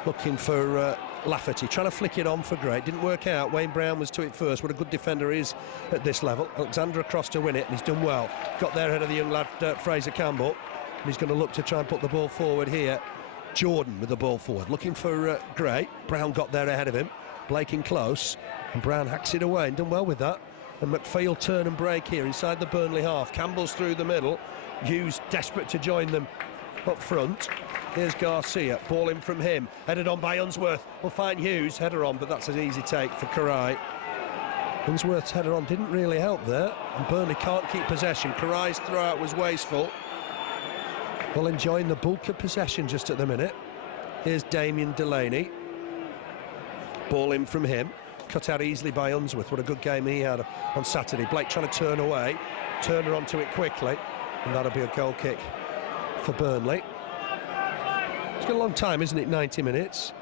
looking for Lafferty, trying to flick it on for Gray. Didn't work out. Wayne Brown was to it first. What a good defender he is at this level. Alexander across to win it, and he's done well. Got there ahead of the young lad Fraser Campbell, and he's going to look to try and put the ball forward here. Jordan with the ball forward, looking for Gray. Brown got there ahead of him. Blake in close, and Brown hacks it away and done well with that. And McPhail turn and break here inside the Burnley half. Campbell's through the middle. Hughes desperate to join them up front. Here's Garcia, ball in from him, headed on by Unsworth. We'll find Hughes, header on, but that's an easy take for Király. Unsworth's header on didn't really help there, and Burnley can't keep possession. Kirai's throw-out was wasteful. Well, enjoying the bulk of possession just at the minute. Here's Damien Delaney, ball in from him, cut out easily by Unsworth. What a good game he had on Saturday. Blake trying to turn away, Turner onto it quickly, and that'll be a goal kick for Burnley. It's got a long time, isn't it? 90 minutes,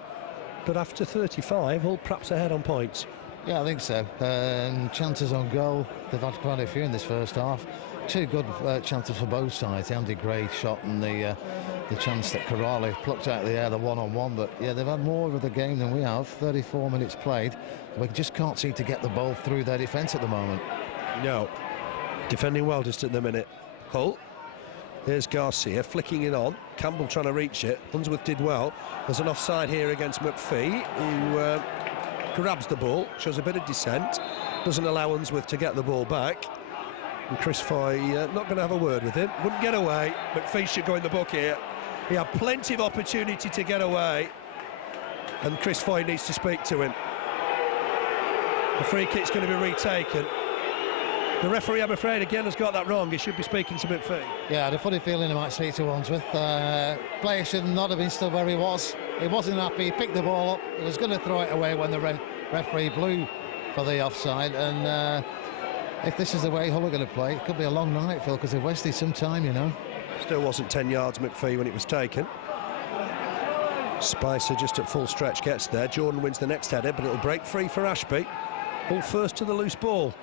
but after 35, Hull perhaps ahead on points. Yeah, I think so. Chances on goal, they've had quite a few in this first half. Two good chances for both sides. The Andy Gray shot and the chance that Király plucked out of the air, the one-on-one. But yeah, they've had more of the game than we have. 34 minutes played. We just can't seem to get the ball through their defence at the moment. No, defending well just at the minute. Hull. Here's Garcia flicking it on. Campbell trying to reach it. Unsworth did well. There's an offside here against McPhee, who grabs the ball, shows a bit of dissent, doesn't allow Unsworth to get the ball back. And Chris Foy not going to have a word with him. Wouldn't get away. McPhee should go in the book here. He had plenty of opportunity to get away, and Chris Foy needs to speak to him. The free kick's going to be retaken. The referee, I'm afraid, again has got that wrong. He should be speaking to McPhee. Yeah, I had a funny feeling he might speak to Unsworth. Player should not have been still where he was. He wasn't happy. He picked the ball up. He was going to throw it away when the referee blew for the offside. And if this is the way Hull are going to play, it could be a long night, Phil, because they've wasted some time, you know. Still wasn't 10 yards, McPhee, when it was taken. Spicer just at full stretch gets there. Jordan wins the next header, but it'll break free for Ashby. All first to the loose ball.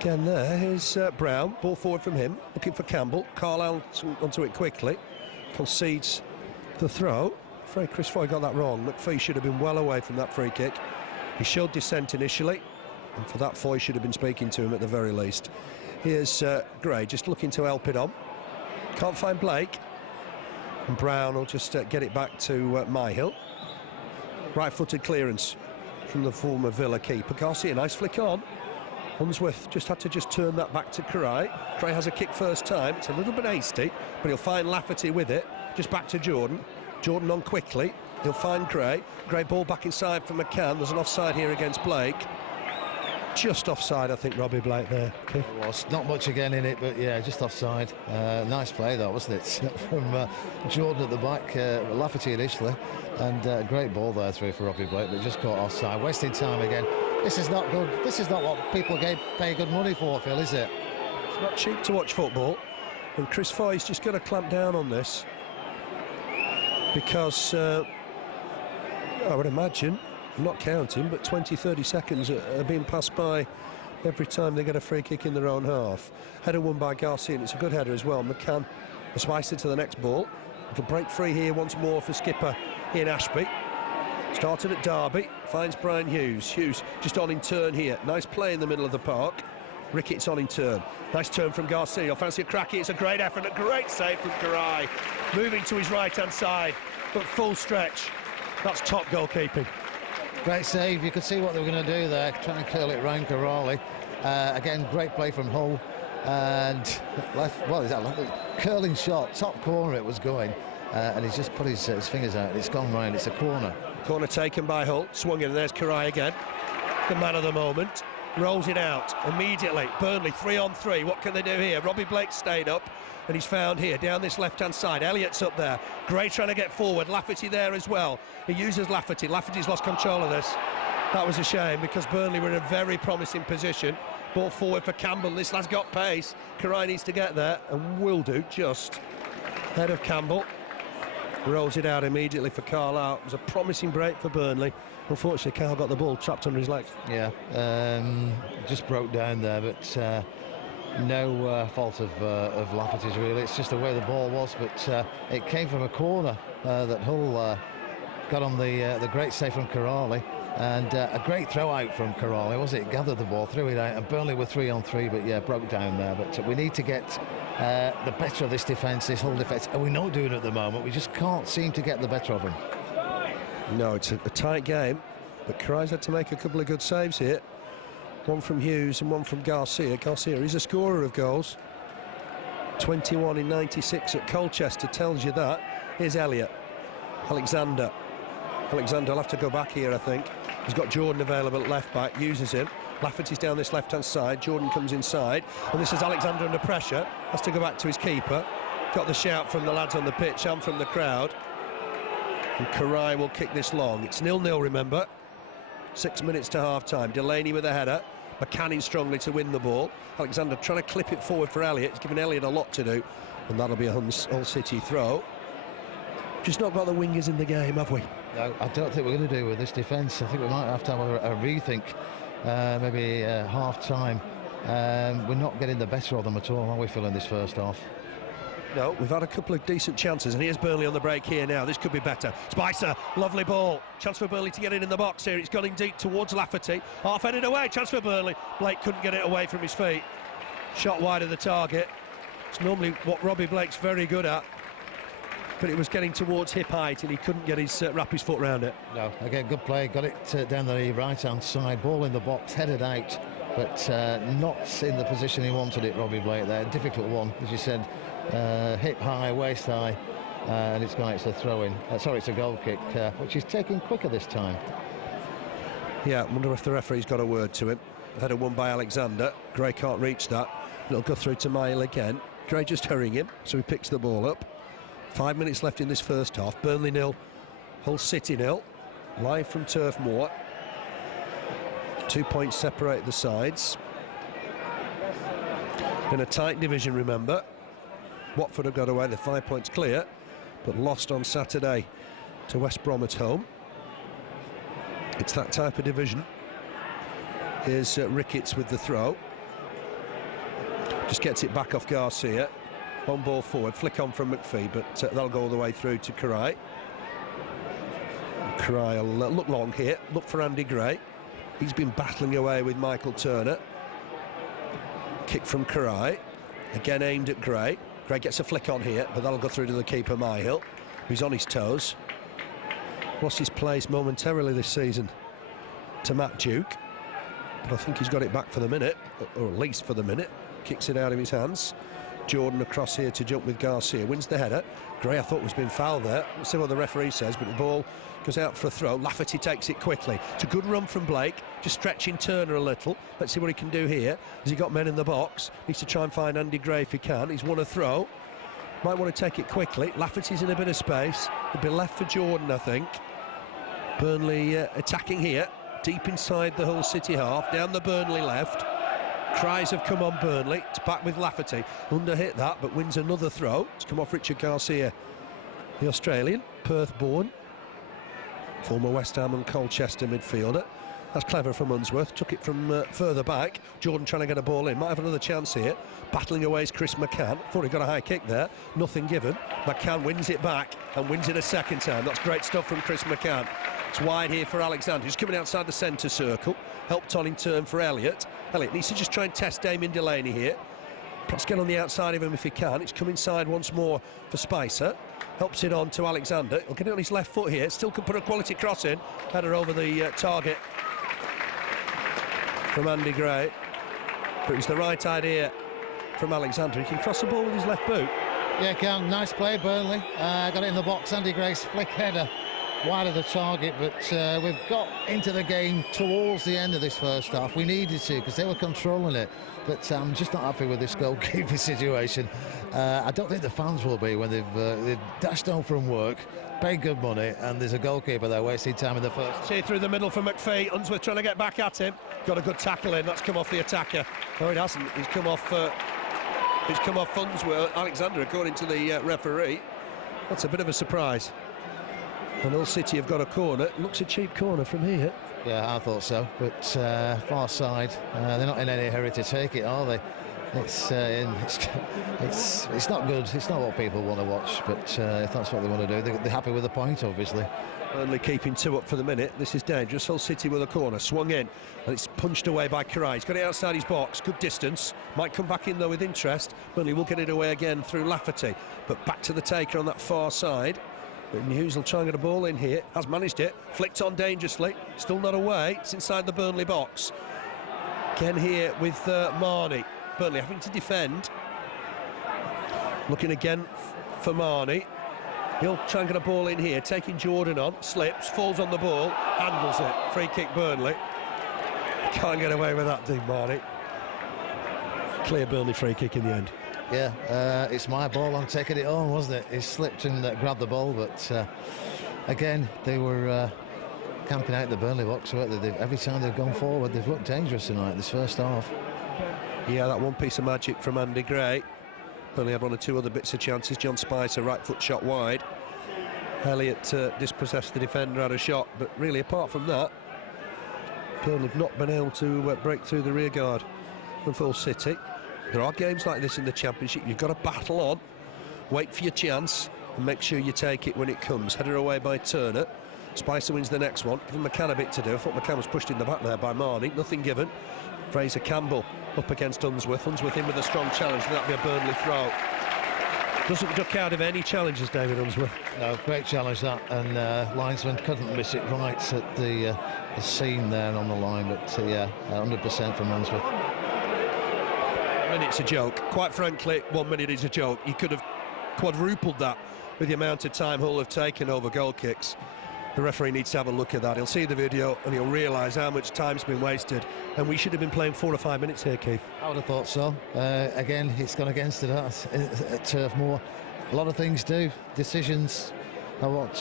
Again there, here's Brown, ball forward from him, looking for Campbell. Carlisle onto it quickly, concedes the throw. I'm afraid Chris Foy got that wrong. McPhee should have been well away from that free kick. He showed dissent initially, and for that Foy should have been speaking to him at the very least. Here's Gray just looking to help it on. Can't find Blake, and Brown will just get it back to Myhill. Right-footed clearance from the former Villa keeper. Garcia, nice flick on. Unsworth just had to turn that back to Király. Király has a kick first time. It's a little bit hasty, but he'll find Lafferty with it. Just back to Jordan. Jordan on quickly. He'll find Gray. Gray ball back inside for McCann. There's an offside here against Blake. Just offside, I think, Robbie Blake there. Okay. It was not much again in it, but yeah, just offside. Nice play though, wasn't it? From Jordan at the back, Lafferty initially, and great ball there through for Robbie Blake, but just caught offside, wasting time again. This is not good. This is not what people pay good money for, Phil, is it? It's not cheap to watch football, and Chris Foy's just got to clamp down on this. because I would imagine, I'm not counting, but 20-30 seconds are being passed by every time they get a free kick in their own half. Header won by Garcia, and it's a good header as well. McCann spices to the next ball. It'll break free here once more for skipper Ian Ashby. Started at Derby, finds Brian Hughes. Hughes just on in turn here. Nice play in the middle of the park. Ricketts on in turn. Nice turn from Garcia. Fancy a cracky. It's a great effort, a great save from Király. Moving to his right-hand side, but full stretch. That's top goalkeeping. Great save. You could see what they were going to do there, trying to curl it round Király. Again, great play from Hull. And curling shot, top corner it was going. And he's just put his fingers out. It's gone round. It's a corner. Corner taken by Hull. Swung in, and there's Király again. The man of the moment. Rolls it out immediately. Burnley 3-on-3. What can they do here? Robbie Blake stayed up, and he's found here down this left-hand side. Elliott's up there. Gray trying to get forward. Lafferty there as well. He uses Lafferty. Lafferty's lost control of this. That was a shame because Burnley were in a very promising position. Ball forward for Campbell. This lad's got pace. Király needs to get there, and will do just ahead of Campbell. Rolls it out immediately for Carlisle. It was a promising break for Burnley. Unfortunately, Carl got the ball trapped under his legs. Yeah, just broke down there, but no fault of Lafferty's really. It's just the way the ball was, but it came from a corner that Hull got on the great save from Király, and a great throw out from Király, was it? Gathered the ball, threw it out, and Burnley were 3-on-3, but yeah, broke down there. But we need to get the better of this defence, this Hull defence, and we're not doing it at the moment. We just can't seem to get the better of them. No, it's a tight game, but Király's had to make a couple of good saves here. One from Hughes and one from Garcia. Garcia is a scorer of goals. 21 in 96 at Colchester tells you that. Here's Elliott. Alexander will have to go back here, I think. He's got Jordan available at left back, uses him. Lafferty's down this left-hand side. Jordan comes inside, and this is Alexander under pressure. Has to go back to his keeper. Got the shout from the lads on the pitch and from the crowd. And Király will kick this long. It's 0-0, remember. 6 minutes to half-time. Delaney with a header. McCann in strongly to win the ball. Alexander trying to clip it forward for Elliott. He's given Elliott a lot to do, and that'll be a Hull City throw. Just not got the wingers in the game, have we? No, I don't think we're going to do with this defence. I think we might have to have a rethink, maybe half-time. We're not getting the better of them at all, are we, Phil, in this first half? No, we've had a couple of decent chances, and here's Burnley on the break here now. This could be better. Spicer, lovely ball. Chance for Burnley to get it in the box here. It's gone in deep towards Lafferty. Half-headed away, chance for Burnley. Blake couldn't get it away from his feet. Shot wide of the target. It's normally what Robbie Blake's very good at, but it was getting towards hip height, and he couldn't get his wrap his foot round it. No, again, good play. Got it down the right-hand side. Ball in the box, headed out, but not in the position he wanted it, Robbie Blake there. Difficult one, as you said. Hip high, waist high, and it's a throw-in. Sorry, it's a goal kick, which is taking quicker this time. Yeah, I wonder if the referee's got a word to him. Header won by Alexander. Gray can't reach that. It'll go through to Mahon again. Gray just hurrying him, so he picks the ball up. 5 minutes left in this first half. Burnley 0, Hull City 0. Live from Turf Moor. 2 points separate the sides. In a tight division, remember. Watford have got away, they're 5 points clear, but lost on Saturday to West Brom at home. It's that type of division. Here's Ricketts with the throw. Just gets it back off Garcia. One ball forward, flick on from McPhee, but that'll go all the way through to Király. Király will look long here, look for Andy Gray. He's been battling away with Michael Turner. Kick from Király, again aimed at Gray. Gray gets a flick on here, but that'll go through to the keeper, Mahon, who's on his toes. Lost his place momentarily this season to Matt Duke, but I think he's got it back for the minute, or at least for the minute. Kicks it out of his hands. Jordan across here to jump with Garcia, wins the header. Gray, I thought, was being fouled there. We'll see what the referee says, but the ball goes out for a throw. Lafferty takes it quickly. It's a good run from Blake, just stretching Turner a little. Let's see what he can do here. Has he got men in the box? Needs to try and find Andy Gray if he can. He's won a throw. Might want to take it quickly. Lafferty's in a bit of space. It'll be left for Jordan, I think. Burnley attacking here, deep inside the Hull City half, down the Burnley left. Cries have come on Burnley. It's back with Lafferty. Under hit that, but wins another throw. It's come off Richard Garcia. the Australian, Perth-born, former West Ham and Colchester midfielder. That's clever from Unsworth, took it from further back. Jordan trying to get a ball in, might have another chance here. Battling away is Chris McCann, thought he got a high kick there, nothing given. McCann wins it back and wins it a second time. That's great stuff from Chris McCann. It's wide here for Alexander, who's coming outside the centre circle. Helped on in turn for Elliott. Elliott needs to just try and test Damien Delaney here. Perhaps get on the outside of him if he can. It's come inside once more for Spicer. Helps it on to Alexander. He'll get it on his left foot here. Still can put a quality cross in. Header over the target from Andy Gray. But it was the right idea from Alexander. He can cross the ball with his left boot. Yeah, can. Nice play, Burnley. Got it in the box. Andy Gray's flick header wide of the target, but we've got into the game towards the end of this first half. We needed to, because they were controlling it, but I'm just not happy with this goalkeeper situation. I don't think the fans will be when they've dashed home from work, paid good money, and there's a goalkeeper there wasting time in the first. See through the middle for McPhee. Unsworth trying to get back at him. Got a good tackle in. That's come off the attacker. No, it hasn't. He's come off Unsworth. Alexander, according to the referee. That's a bit of a surprise. And Hull City have got a corner. Looks a cheap corner from here. Yeah, I thought so, but far side, they're not in any hurry to take it, are they? It's not good. It's not what people want to watch, but if that's what they want to do, they're happy with the point, obviously. Only keeping 2 up for the minute. This is dangerous. Hull City with a corner, swung in, and it's punched away by Király. He's got it outside his box, good distance. Might come back in though with interest. Burnley will get it away again through Lafferty, but back to the taker on that far side. Hughes will try and get a ball in here. Has managed it. Flicked on dangerously. Still not away. It's inside the Burnley box. Again here with Marnie. Burnley having to defend. Looking again for Marnie. He'll try and get a ball in here. Taking Jordan on. Slips. Falls on the ball. Handles it. Free kick Burnley. Can't get away with that, Dean Marnie. Clear Burnley free kick in the end. Yeah, it's my ball, I'm taking it on, wasn't it? He slipped and grabbed the ball, but again, they were camping out the Burnley box, weren't they? Every time they've gone forward, they've looked dangerous tonight, this first half. Yeah, that one piece of magic from Andy Gray. Burnley had 1 or 2 other bits of chances. John Spicer, right foot shot wide. Elliott dispossessed the defender, had a shot, but really, apart from that, Burnley have not been able to break through the rear guard of Hull City. There are games like this in the Championship. You've got to battle on, wait for your chance, and make sure you take it when it comes. Header away by Turner. Spicer wins the next one. Give McCann a bit to do. I thought McCann was pushed in the back there by Marnie. Nothing given. Fraser Campbell up against Unsworth. Unsworth in with a strong challenge. That'll be a Burnley throw. Doesn't duck out of any challenges, David Unsworth. No, great challenge that, and linesman couldn't miss it right at the seam there on the line, but yeah, 100% from Unsworth. Minute's a joke. Quite frankly, 1 minute is a joke. You could have quadrupled that with the amount of time Hull have taken over goal kicks. The referee needs to have a look at that. He'll see the video and he'll realise how much time's been wasted, and we should have been playing 4 or 5 minutes here, Keith. I would have thought so. Again, it's gone against it at Turf Moor. A lot of things do. Decisions are what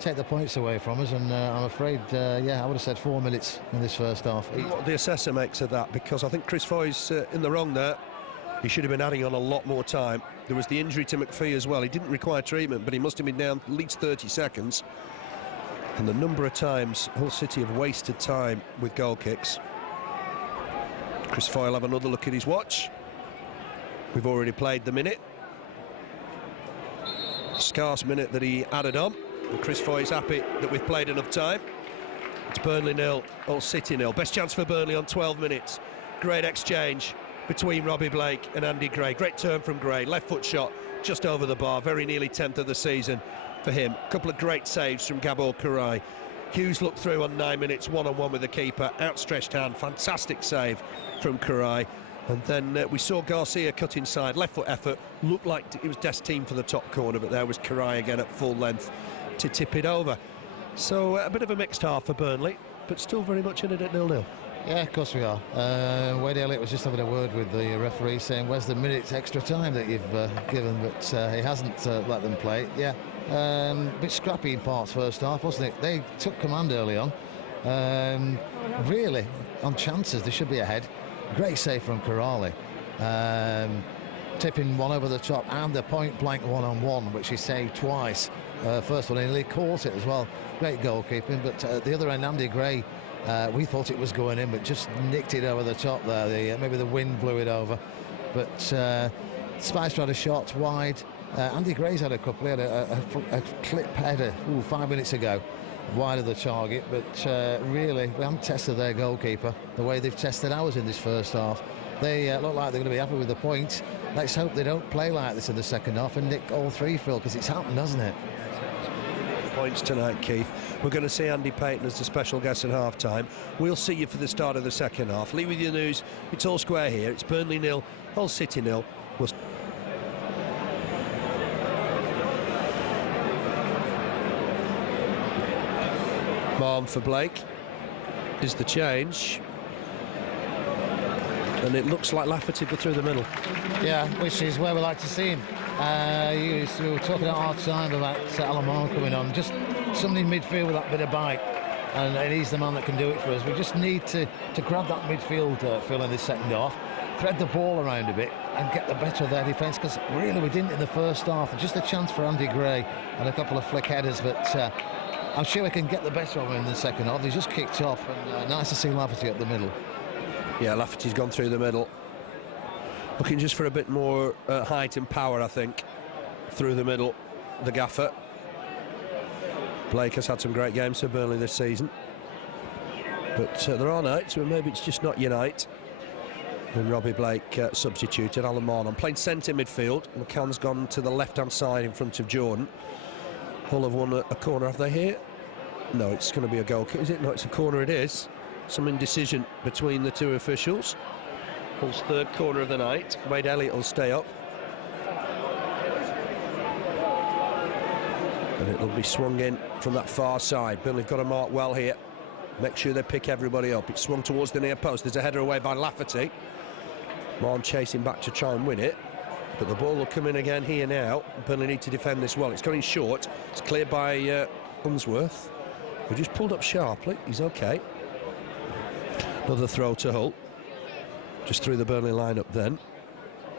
take the points away from us, and I'm afraid, yeah, I would have said 4 minutes in this first half. What the assessor makes of that, because I think Chris Foy's in the wrong there. He should have been adding on a lot more time. There was the injury to McPhee as well. He didn't require treatment, but he must have been down at least 30 seconds. And the number of times Hull City have wasted time with goal kicks. Chris Foy will have another look at his watch. We've already played the minute. Scarce minute that he added on. And Chris Foy is happy that we've played enough time. It's Burnley 0, Hull City 0. Best chance for Burnley on 12 minutes. Great exchange between Robbie Blake and Andy Gray. Great turn from Gray. Left foot shot just over the bar. Very nearly 10th of the season for him. A couple of great saves from Gábor Király. Hughes looked through on 9 minutes, one-on-one with the keeper. Outstretched hand. Fantastic save from Király. And then we saw Garcia cut inside. Left foot effort. Looked like it was destined for the top corner, but there was Király again at full length to tip it over. So a bit of a mixed half for Burnley, but still very much in it at 0-0. Yeah, of course we are. Wade Elliott was just having a word with the referee saying, where's the minutes extra time that you've given, but he hasn't let them play. Yeah, a bit scrappy in parts first half, wasn't it? They took command early on. Really, on chances, they should be ahead. Great save from Király. tipping one over the top and a point-blank one-on-one, which he saved twice. First one, he nearly caught it as well. Great goalkeeping, but at the other end, Andy Gray, we thought it was going in, but just nicked it over the top there. Maybe the wind blew it over. But Spicer had a shot wide. Andy Gray's had a couple. He had a clip header 5 minutes ago, wide of the target. But really, we haven't tested their goalkeeper the way they've tested ours in this first half. They look like they're going to be happy with the points. Let's hope they don't play like this in the second half and nick all three, Phil, because it's happened, hasn't it? Points tonight, Keith. We're going to see Andy Payton as the special guest at half-time. We'll see you for the start of the second half. Leave with your news. It's all square here. It's Burnley 0, Hull City 0. Mahon for Blake is the change. And it looks like Lafferty through the middle. Yeah, which is where we like to see him. We were talking at our time about Alan Mahon coming on. Just somebody in midfield with that bit of bite. And he's the man that can do it for us. We just need to grab that midfield, Phil, in the second half. Thread the ball around a bit and get the better of their defence. Because really we didn't in the first half. Just a chance for Andy Gray and a couple of flick headers. But I'm sure we can get the better of him in the second half. He's just kicked off. And nice to see Lafferty up the middle. Yeah, Lafferty's gone through the middle. Looking just for a bit more height and power, I think, through the middle, the gaffer. Blake has had some great games for Burnley this season. But there are nights where maybe it's just not your night. And Robbie Blake substituted. Alan Mahon playing centre midfield. McCann's gone to the left-hand side in front of Jordan. Hull have won a corner, have they here? No, it's going to be a goal kick, is it? No, it's a corner, it is. Some indecision between the two officials. Hull's third corner of the night. Wade Elliott will stay up. And it'll be swung in from that far side. Burnley have got to mark well here. Make sure they pick everybody up. It's swung towards the near post. There's a header away by Lafferty. Mahon chasing back to try and win it. But the ball will come in again here now. Burnley need to defend this well. It's going short. It's cleared by Unsworth, who just pulled up sharply. He's okay. Another throw to Hull. Just through the Burnley lineup then.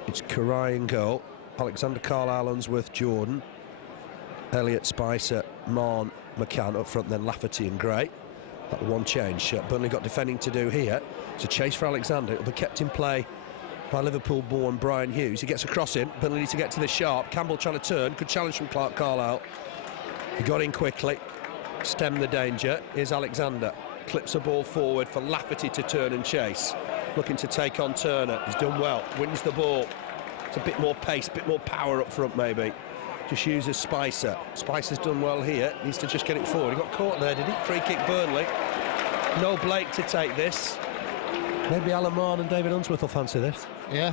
It's Király in goal. Alexander, Carlisle, Unsworth, Jordan. Elliott, Spicer, Mahon, McCann up front, then Lafferty and Gray. That one change. Burnley got defending to do here. It's a chase for Alexander. It'll be kept in play by Liverpool-born Brian Hughes. He gets across him. Burnley need to get to the sharp. Campbell trying to turn. Good challenge from Carlisle. He got in quickly. Stemmed the danger. Here's Alexander. Clips a ball forward for Lafferty to turn and chase. Looking to take on Turner. He's done well. Wins the ball. It's a bit more pace, a bit more power up front maybe. Just uses Spicer. Spicer's done well here. Needs to just get it forward. He got caught there, did he? Free kick Burnley. No Blake to take this. Maybe Alan Mahon and David Unsworth will fancy this. Yeah,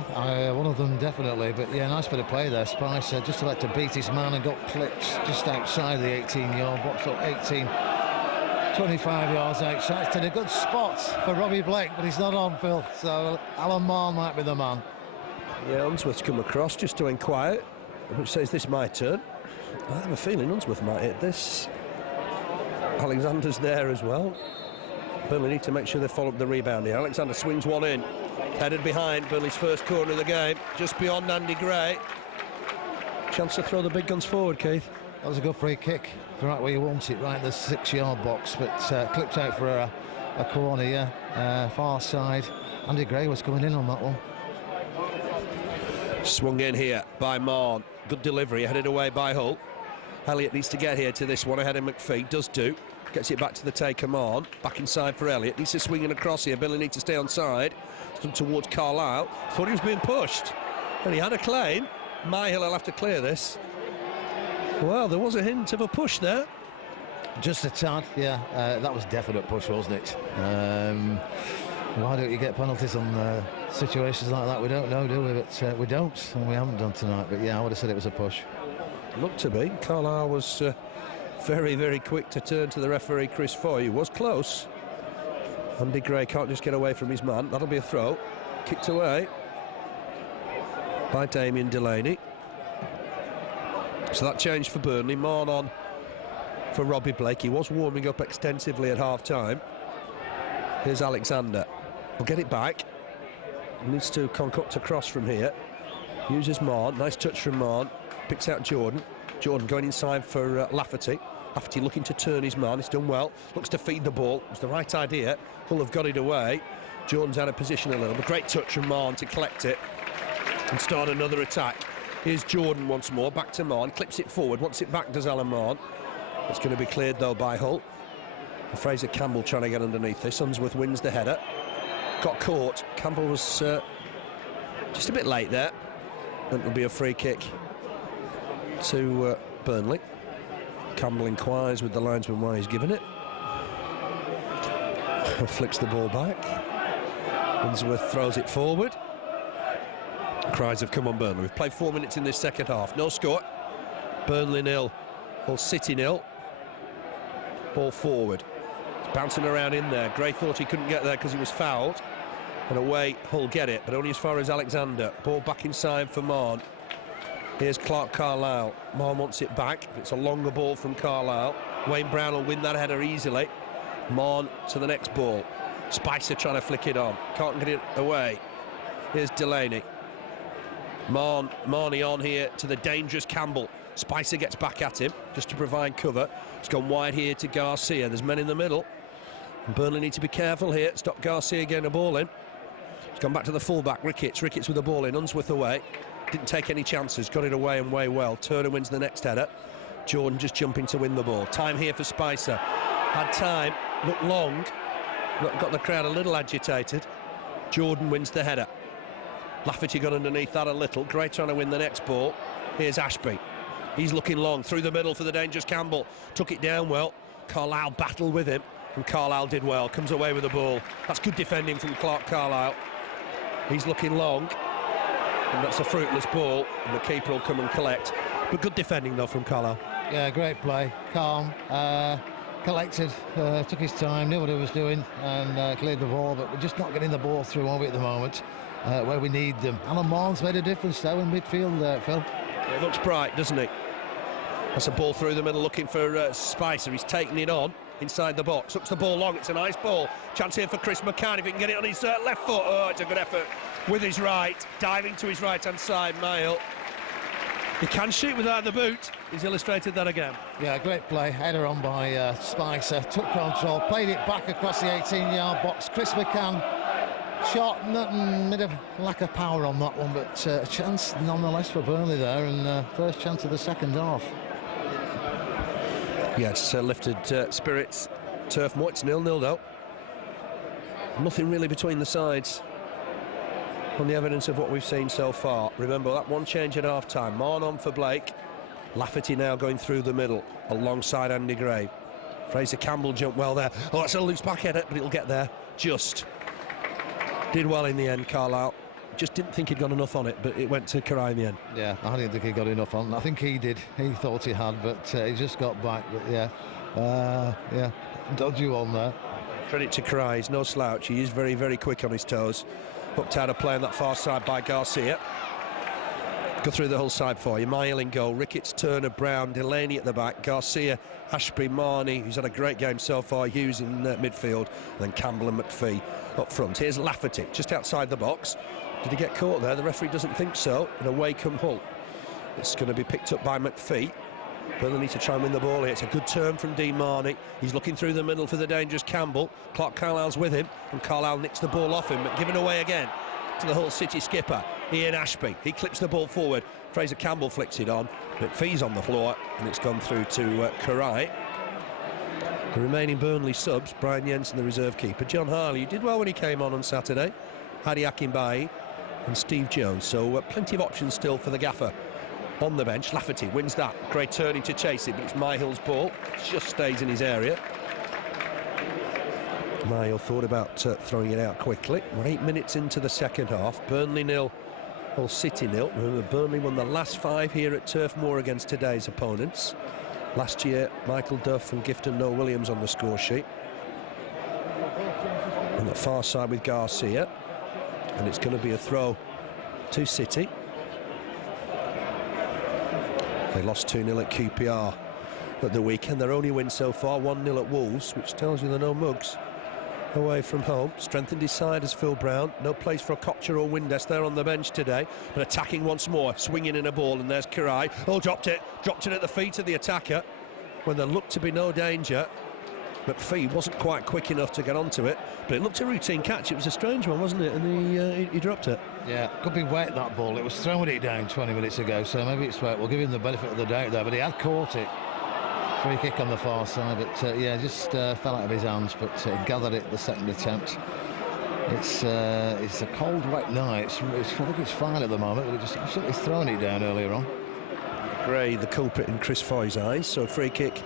one of them definitely. But yeah, nice bit of play there. Spicer just about to beat his man and got clipped just outside the 18-yard box. Up 18, 25 yards outside. It's in a good spot for Robbie Blake, but he's not on, Phil. So Alan Mahon might be the man. Yeah, Unsworth's come across just to inquire, which says this my turn. I have a feeling Unsworth might hit this. Alexander's there as well. Burnley need to make sure they follow up the rebound here. Alexander swings one in. Headed behind. Burnley's first corner of the game. Just beyond Andy Gray. Chance to throw the big guns forward, Keith. That was a good free kick. Right where you want it, right in the 6-yard box. But clipped out for a corner, yeah. Far side. Andy Gray was coming in on that one. Swung in here by Mahon. Good delivery. Headed away by Hull. Elliott needs to get here to this one ahead of McPhee. Does do. Gets it back to the taker, Mahon. Back inside for Elliott. Needs to swing in across here. Burnley needs to stay on side. Towards Carlisle. Thought he was being pushed. And he had a claim. Mahon will have to clear this. Well, there was a hint of a push there. Just a tad, yeah. That was definite push, wasn't it? Why don't you get penalties on situations like that? We don't know, do we? But we don't, and we haven't done tonight. But yeah, I would have said it was a push. Looked to be. Carlisle was very, very quick to turn to the referee, Chris Foy, who was close. Andy Gray can't just get away from his man. That'll be a throw. Kicked away by Damien Delaney. So that changed for Burnley. Mahon on for Robbie Blake. He was warming up extensively at half-time. Here's Alexander. We'll get it back. Needs to concoct a cross from here. uses Mahon. Nice touch from Mahon. Picks out Jordan. Jordan going inside for Lafferty. Lafferty looking to turn his man. He's done well. Looks to feed the ball. It was the right idea. Hull have got it away. Jordan's out of position a little. But great touch from Mahon to collect it and start another attack. Here's Jordan once more. Back to Mahon. Clips it forward. Wants it back, does Alan Mahon. It's going to be cleared, though, by Hull. And Fraser Campbell trying to get underneath this. Unsworth wins the header. Got caught. Campbell was just a bit late there. And it'll be a free kick to Burnley. Campbell inquires with the linesman why he's given it. Flicks the ball back. Unsworth throws it forward. Cries have come on Burnley. We've played 4 minutes in this second half. No score. Burnley 0, Hull City 0. Ball forward. It's bouncing around in there. Gray thought he couldn't get there because he was fouled. And away Hull get it, but only as far as Alexander. Ball back inside for Mahon. Here's Clarke Carlisle. Mahon wants it back. It's a longer ball from Carlisle. Wayne Brown will win that header easily. Mahon to the next ball. Spicer trying to flick it on. Can't get it away. Here's Delaney. Marnie on here to the dangerous Campbell. Spicer gets back at him just to provide cover. It's gone wide here to Garcia. There's men in the middle. And Burnley need to be careful here. Stop Garcia getting a ball in. It's gone back to the fullback, Ricketts. Ricketts with the ball in. Unsworth away. Didn't take any chances. Got it away and way well. Turner wins the next header. Jordan just jumping to win the ball. Time here for Spicer. Had time. Looked long. Got the crowd a little agitated. Jordan wins the header. Lafferty got underneath that a little. Gray trying to win the next ball. Here's Ashby. He's looking long through the middle for the dangerous Campbell. Took it down well. Carlisle battled with him, and Carlisle did well. Comes away with the ball. That's good defending from Clarke Carlisle. He's looking long, and that's a fruitless ball, and the keeper will come and collect. But good defending though from Carlisle. Yeah, great play. Calm, collected, took his time, knew what he was doing, and cleared the ball. But we're just not getting the ball through, are we, at the moment, where we need them. Alan Mahon's made a difference though in midfield, Phil. It looks bright, doesn't it? That's a ball through the middle looking for Spicer. He's taking it on inside the box. Hooks the ball long. It's a nice ball. Chance here for Chris McCann if he can get it on his left foot. Oh, it's a good effort with his right. Diving to his right-hand side, Mahon. He can shoot without the boot. He's illustrated that again. Yeah, great play. Header on by Spicer. Took control. Played it back across the 18-yard box. Chris McCann shot, bit of lack of power on that one, but a chance nonetheless for Burnley there, and first chance of the second half. Yeah, it's lifted spirits. Turf Moor, it's 0-0 though. Nothing really between the sides on the evidence of what we've seen so far. Remember that one change at half-time. Mahon on for Blake. Lafferty now going through the middle alongside Andy Gray. Fraser Campbell jumped well there. Oh, that's a loose back header, but it'll get there. Just did well in the end, Carlisle. Just didn't think he'd got enough on it, but it went to Király in the end. Yeah, I didn't think he got enough on. I think he did. He thought he had, but he just got back. But yeah, dodgy one there. Credit to Király, he's no slouch. He is very, very quick on his toes. Hooked out of play on that far side by Garcia. Go through the whole side for you. Mahon in goal. Ricketts, Turner, Brown, Delaney at the back. Garcia, Ashby, Marnie, who's had a great game so far. Hughes in midfield. And then Campbell and McPhee up front. Here's Lafferty, just outside the box. Did he get caught there? The referee doesn't think so. And away come Hull. It's going to be picked up by McPhee. Burnley need to try and win the ball here. It's a good turn from Dean Marnie. He's looking through the middle for the dangerous Campbell. Clarke Carlisle's with him, and Carlisle nicks the ball off him, but given away again to the Hull City skipper, Ian Ashby. He clips the ball forward. Fraser Campbell flicks it on. McPhee's on the floor, and it's gone through to Király. The remaining Burnley subs, Brian Jensen, the reserve keeper. John Harley, who did well when he came on Saturday. Hadi Akinbiyi and Steve Jones. So plenty of options still for the gaffer. On the bench, Lafferty wins that. Gray turning to chase it, but it's Mahill's ball. Just stays in his area. Mahill thought about throwing it out quickly. We're 8 minutes into the second half. Burnley 0, Hull City 0. Remember, Burnley won the last 5 here at Turf Moor against today's opponents. Last year, Michael Duff and Gifton Noel Williams on the score sheet. On the far side with Garcia. And it's going to be a throw to City. They lost 2-0 at QPR at the weekend. Their only win so far, 1-0 at Wolves, which tells you they're no mugs. away from home. Strengthened his side as Phil Brown. No place for a Cotterill or Windass there on the bench today, but attacking once more, swinging in a ball, and there's Király. Oh, dropped it at the feet of the attacker when there looked to be no danger. McPhee wasn't quite quick enough to get onto it, but it looked a routine catch. It was a strange one, wasn't it? And he dropped it. Yeah, could be wet, that ball. It was throwing it down 20 minutes ago, so maybe it's wet. We'll give him the benefit of the doubt there, but he had caught it. Free kick on the far side, but yeah, just fell out of his hands, but gathered it the second attempt. It's a cold, wet night. I think it's fine at the moment, but it just absolutely thrown it down earlier on. Gray, the culprit in Chris Foy's eyes, so free kick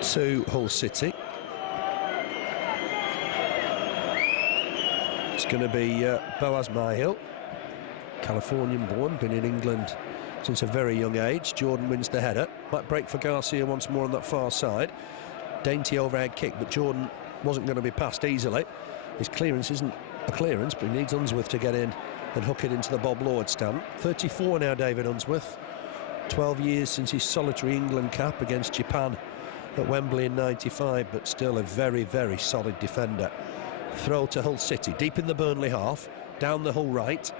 to Hull City. It's going to be Boaz Myhill, Californian born, been in England since a very young age. Jordan wins the header. Might break for Garcia once more on that far side. Dainty overhead kick, but Jordan wasn't going to be passed easily. His clearance isn't a clearance, but he needs Unsworth to get in and hook it into the Bob Lord stand. 34 now, David Unsworth. 12 years since his solitary England cap against Japan at Wembley in '95, but still a very, very solid defender. Throw to Hull City, deep in the Burnley half, down the Hull right,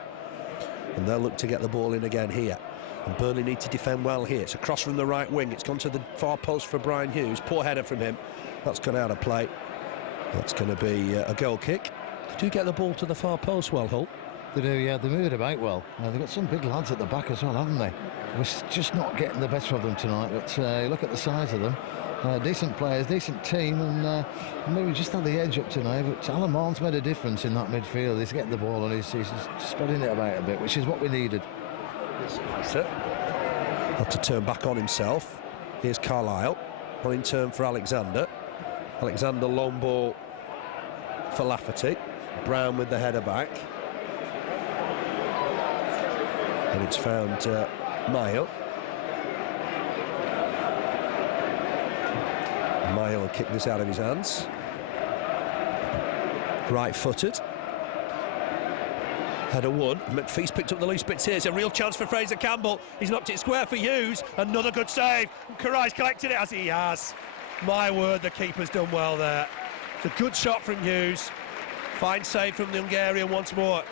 and they'll look to get the ball in again here. And Burnley need to defend well here. It's a cross from the right wing. It's gone to the far post for Brian Hughes. Poor header from him. That's gone out of play. That's going to be a goal kick. They do get the ball to the far post well, Hull. They do, yeah. They move it about well. They've got some big lads at the back as well, haven't they? We're just not getting the better of them tonight. But look at the size of them. Decent players, decent team, and maybe just had the edge up tonight. But Alan Mahon's made a difference in that midfield. He's getting the ball and he's spreading it about a bit, which is what we needed. Had to turn back on himself. Here's Carlisle, on in turn for Alexander. Alexander, long ball for Lafferty. Brown with the header back. And it's found Mahon. Mahon will kick this out of his hands. Right-footed. Header one. McPhee's picked up the loose bits here. It's a real chance for Fraser Campbell. He's knocked it square for Hughes. Another good save. Király's collected it as he has. My word, the keeper's done well there. It's a good shot from Hughes. Fine save from the Hungarian once more.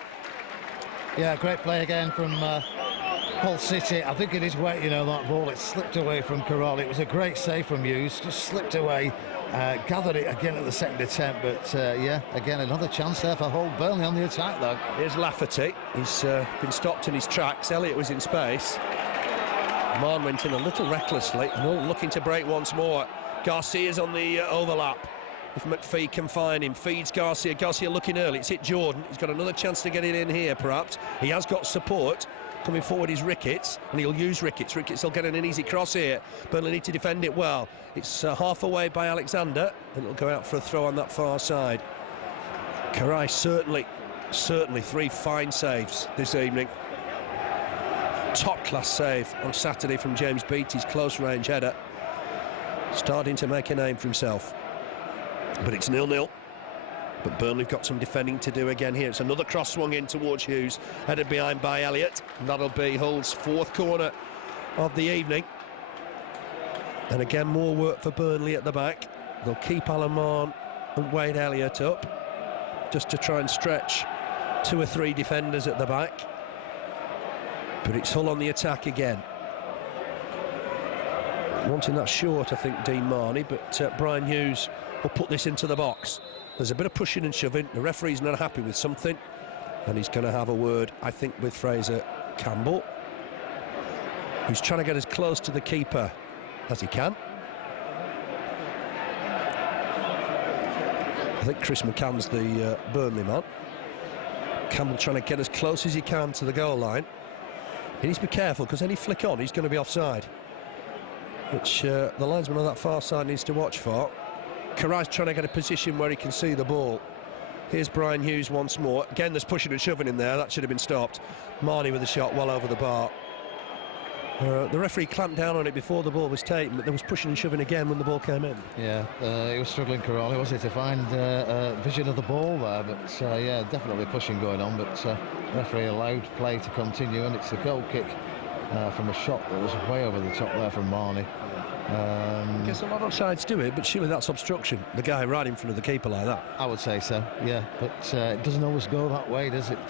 Yeah, great play again from Hull City. I think it is wet, you know, that ball. It slipped away from Király. It was a great save from Hughes. Just slipped away. Gathered it again at the second attempt, but yeah, again another chance there for Hull. Burnley on the attack though. Here's Lafferty. He's been stopped in his tracks. Elliott was in space. Mahon went in a little recklessly. Hull looking to break once more. Garcia's on the overlap. If McPhee can find him, feeds Garcia. Garcia looking early. It's hit Jordan. He's got another chance to get it in here, perhaps. He has got support. Coming forward is Ricketts, and he'll use Ricketts. Ricketts will get an easy cross here. Burnley need to defend it well. It's half away by Alexander, and it'll go out for a throw on that far side. Király certainly three fine saves this evening. Top-class save on Saturday from James Beattie's close-range header. Starting to make a name for himself. But it's 0-0. But Burnley have got some defending to do again here. It's another cross swung in towards Hughes, headed behind by Elliott. And that'll be Hull's fourth corner of the evening. And again, more work for Burnley at the back. They'll keep Alan Mahon and Wade Elliott up, just to try and stretch 2 or 3 defenders at the back. But it's Hull on the attack again. Wanting that short, I think, Dean Marnie, but Brian Hughes will put this into the box. There's a bit of pushing and shoving. The referee's not happy with something, and he's going to have a word, I think, with Fraser Campbell, who's trying to get as close to the keeper as he can. I think Chris McCann's the Burnley man. Campbell trying to get as close as he can to the goal line. He needs to be careful, because any flick on, he's going to be offside, which the linesman on that far side needs to watch for. Király's trying to get a position where he can see the ball. Here's Brian Hughes once more. Again, there's pushing and shoving in there. That should have been stopped. Marnie with a shot well over the bar. The referee clamped down on it before the ball was taken, but there was pushing and shoving again when the ball came in. Yeah, he was struggling, Király, was he, to find vision of the ball there, but yeah, definitely pushing going on, but the referee allowed play to continue, and it's a goal kick from a shot that was way over the top there from Marnie. guess a lot of sides do it, but surely that's obstruction. The guy right in front of the keeper like that. I would say so, yeah. But it doesn't always go that way, does it?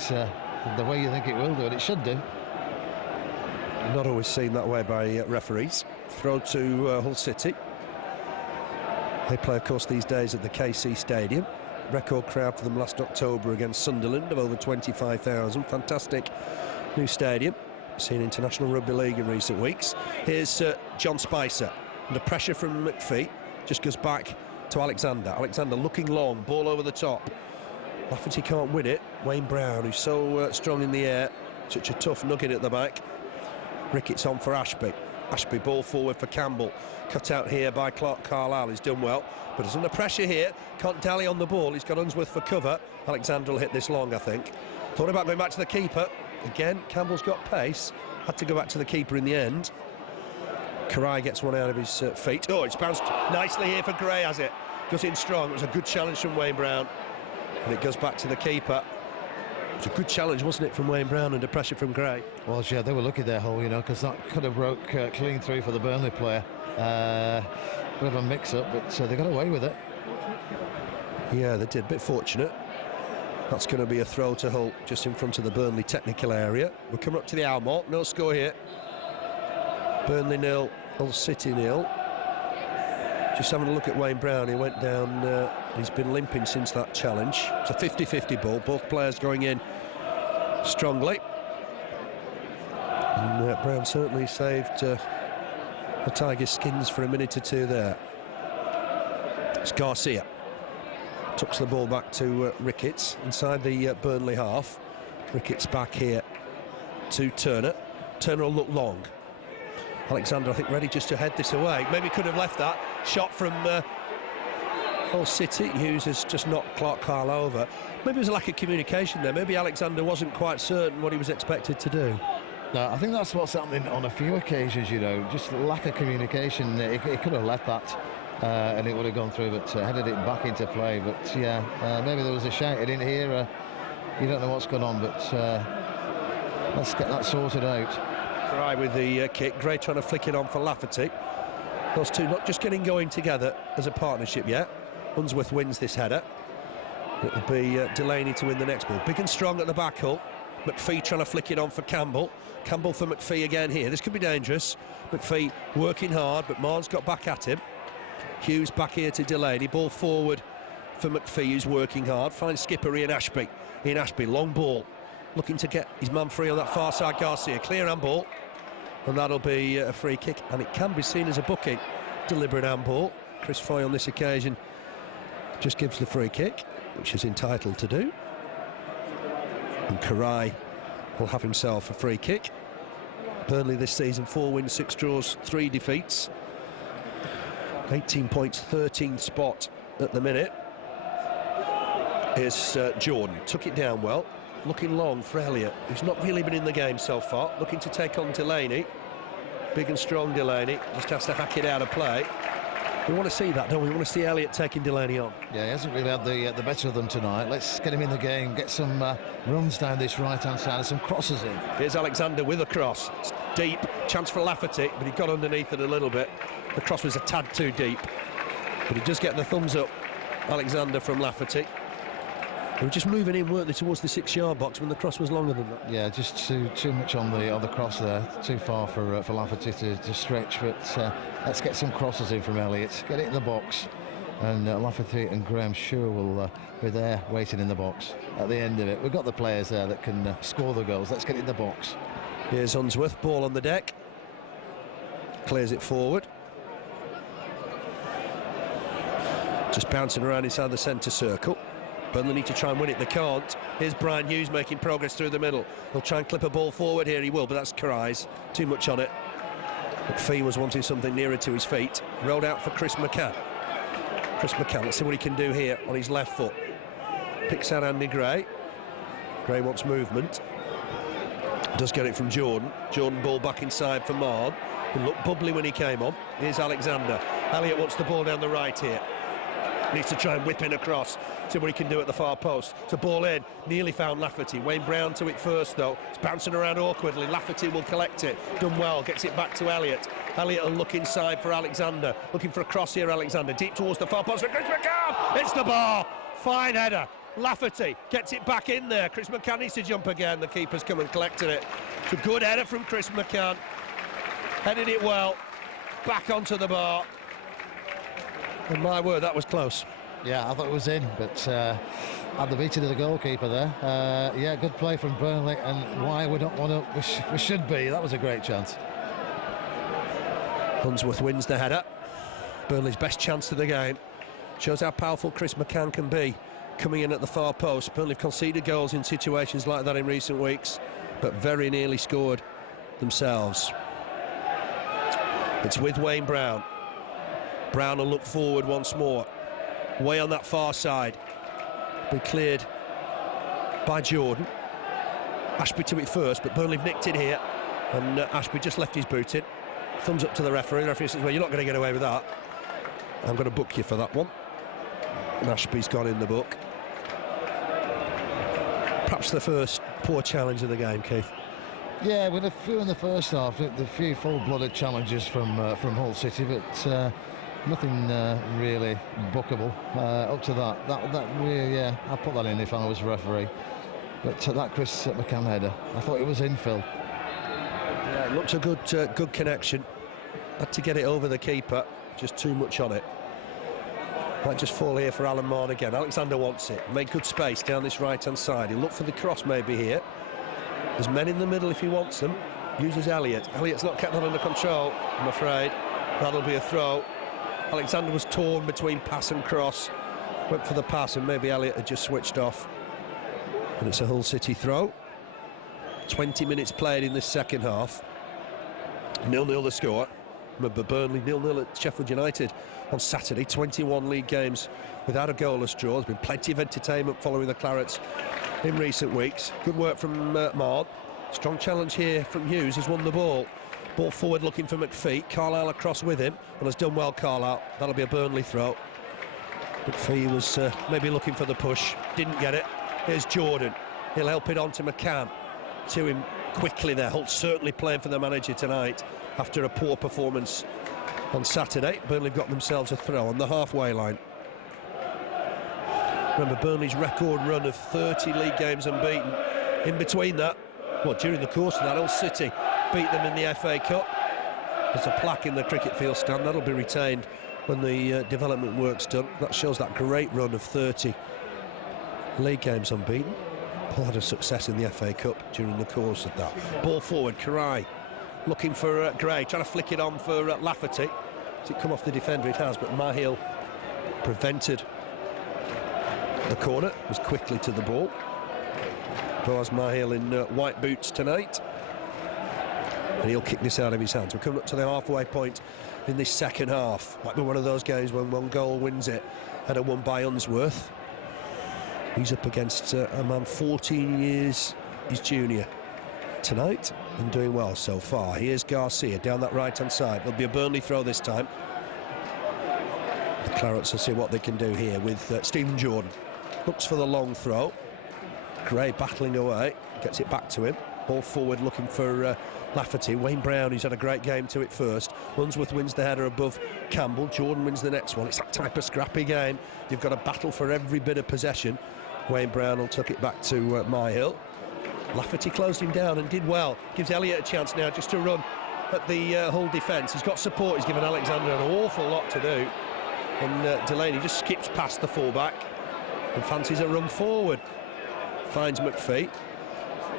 The way you think it will do, and it should do. Not always seen that way by referees. Throw to Hull City. They play, of course, these days at the KC Stadium. Record crowd for them last October against Sunderland of over 25,000. Fantastic new stadium. Seen International Rugby League in recent weeks. Here's John Spicer. Under pressure from McPhee. Just goes back to Alexander. Alexander looking long. Ball over the top. Lafferty can't win it. Wayne Brown, who's so strong in the air. Such a tough nugget at the back. Ricketts on for Ashby. Ashby ball forward for Campbell. Cut out here by Clarke. Carlisle. He's done well, but he's under pressure here. Can't dally on the ball. He's got Unsworth for cover. Alexander will hit this long, I think. Thought about going back to the keeper. Again, Campbell's got pace. Had to go back to the keeper in the end. Király gets one out of his feet. Oh, it's bounced nicely here for Gray, has it? Goes in strong. It was a good challenge from Wayne Brown. And it goes back to the keeper. It was a good challenge, wasn't it, from Wayne Brown, under pressure from Gray? Well, yeah, they were lucky there, Hull, you know, because that could have broke clean through for the Burnley player. Bit of a mix-up, but they got away with it. Yeah, they did. Bit fortunate. That's going to be a throw to Hull, just in front of the Burnley technical area. We're coming up to the hour mark. No score here. Burnley 0, Hull City 0. Just having a look at Wayne Brown. He went down. He's been limping since that challenge. It's a 50-50 ball. Both players going in strongly. And, Brown certainly saved the Tigers' skins for a minute or two there. It's Garcia. Tucks the ball back to Ricketts inside the Burnley half. Ricketts back here to Turner. Turner will look long. Alexander, I think, ready just to head this away. Maybe could have left that. Shot from Hull City. Hughes has just knocked Clarke Carlisle over. Maybe it was a lack of communication there. Maybe Alexander wasn't quite certain what he was expected to do. No, I think that's what's happening on a few occasions, you know, just lack of communication. He could have left that and it would have gone through, but headed it back into play. But yeah, maybe there was a shout. I didn't hear. You don't know what's going on, but let's get that sorted out. Király with the kick. Gray trying to flick it on for Lafferty. Those two not just getting going together as a partnership yet. Unsworth wins this header. It'll be Delaney to win the next ball. Big and strong at the back, Hull. McPhee trying to flick it on for Campbell. Campbell for McPhee again here. This could be dangerous. McPhee working hard, but Mahon's got back at him. Hughes back here to Delaney. Ball forward for McPhee, who's working hard. Finds skipper Ian Ashby. Ian Ashby, long ball. Looking to get his man free on that far side. Garcia, clear handball. And that'll be a free kick. And it can be seen as a booking. Deliberate handball. Chris Foy on this occasion just gives the free kick, which is entitled to do. And Király will have himself a free kick. Burnley this season, 4 wins, 6 draws, 3 defeats. 18 points, 13th spot at the minute. Here's Jordan, took it down well. Looking long for Elliott, who's not really been in the game so far. Looking to take on Delaney. Big and strong Delaney, just has to hack it out of play. We want to see that, don't we? We want to see Elliott taking Delaney on. Yeah, he hasn't really had the better of them tonight. Let's get him in the game, get some runs down this right-hand side and some crosses in. Here's Alexander with a cross. It's deep, chance for Lafferty, but he got underneath it a little bit. The cross was a tad too deep, but he does get the thumbs up, Alexander, from Lafferty. They were just moving in, weren't they, towards the 6-yard box when the cross was longer than that. Yeah, just too much on the cross there, too far for Lafferty to stretch. But let's get some crosses in from Elliott, get it in the box, and Lafferty and Graham sure will be there waiting in the box at the end of it. We've got the players there that can score the goals. Let's get it in the box. Here's Unsworth, ball on the deck, clears it forward. Just bouncing around inside the centre circle. Burnley need to try and win it, they can't. Here's Brian Hughes making progress through the middle. He'll try and clip a ball forward here, he will, but that's Király's. Too much on it. McPhee was wanting something nearer to his feet. Rolled out for Chris McCann. Chris McCann, let's see what he can do here on his left foot. Picks out Andy Gray. Gray wants movement. Does get it from Jordan. Jordan ball back inside for Mahon. He looked bubbly when he came on. Here's Alexander. Elliott wants the ball down the right here. Needs to try and whip in across, see what he can do at the far post. It's a ball in, nearly found Lafferty. Wayne Brown to it first though. It's bouncing around awkwardly. Lafferty will collect it. Done well, gets it back to Elliott. Elliott will look inside for Alexander. Looking for a cross here, Alexander. Deep towards the far post for Chris McCann. It's the bar. Fine header. Lafferty gets it back in there. Chris McCann needs to jump again. The keeper's come and collected it. It's a good header from Chris McCann. Headed it well. Back onto the bar. And my word, that was close. Yeah, I thought it was in, but had the beating of the goalkeeper there. Yeah, good play from Burnley, and why we don't want to, we should be. That was a great chance. Unsworth wins the header. Burnley's best chance of the game. Shows how powerful Chris McCann can be, coming in at the far post. Burnley have conceded goals in situations like that in recent weeks, but very nearly scored themselves. It's with Wayne Brown. Brown will look forward once more. Way on that far side. Be cleared by Jordan. Ashby to it first, but Burnley have nicked it here. And Ashby just left his boot in. Thumbs up to the referee. The referee says, well, you're not going to get away with that. I'm going to book you for that one. And Ashby's gone in the book. Perhaps the first poor challenge of the game, Keith. Yeah, with a few in the first half, the few full-blooded challenges from Hull City, but nothing really bookable up to that. That really, yeah, I'd put that in if I was referee. But that Chris McCann header, I thought it was in, Phil. Yeah, it looks a good connection. Had to get it over the keeper, just too much on it. Might just fall here for Alan Mahon again. Alexander wants it. Made good space down this right-hand side. He'll look for the cross maybe here. There's men in the middle if he wants them. Uses Elliott. Elliott's not kept that under control, I'm afraid. That'll be a throw. Alexander was torn between pass and cross. Went for the pass and maybe Elliott had just switched off. And it's a Hull City throw. 20 minutes played in this second half. 0-0 the score. Remember Burnley 0-0 at Sheffield United on Saturday. 21 league games without a goalless draw. There's been plenty of entertainment following the Clarets in recent weeks. Good work from Mahon. Strong challenge here from Hughes. He's won the ball. Ball forward looking for McPhee. Carlisle across with him and has done well, Carlisle. That'll be a Burnley throw. McPhee was maybe looking for the push. Didn't get it. Here's Jordan. He'll help it on to McCann. To him quickly there. Hull certainly playing for the manager tonight after a poor performance on Saturday. Burnley got themselves a throw on the halfway line. Remember Burnley's record run of 30 league games unbeaten. In between that, well, during the course of that, Hull City beat them in the FA Cup. There's a plaque in the cricket field stand. That'll be retained when the development work's done. That shows that great run of 30 league games unbeaten. Hull had a success in the FA Cup during the course of that. Ball forward, Király looking for Gray, trying to flick it on for Lafferty. Has it come off the defender? It has, but Mahon prevented the corner. Was quickly to the ball. Boaz Mahon in white boots tonight, and he'll kick this out of his hands. We're coming up to the halfway point in this second half. Might be one of those games when one goal wins it, and a won by Unsworth. He's up against a man 14 years his junior tonight and doing well so far. Here's Garcia down that right-hand side. There'll be a Burnley throw this time. The Clarets will see what they can do here with Stephen Jordan. Looks for the long throw. Gray battling away, gets it back to him. Ball forward looking for Lafferty. Wayne Brown, who's had a great game to it first. Unsworth wins the header above Campbell. Jordan wins the next one. It's that type of scrappy game. You've got to battle for every bit of possession. Wayne Brown will tuck it back to Mahon. Lafferty closed him down and did well. Gives Elliott a chance now just to run at the Hull defence. He's got support. He's given Alexander an awful lot to do. And Delaney just skips past the fullback and fancies a run forward. Finds McPhee.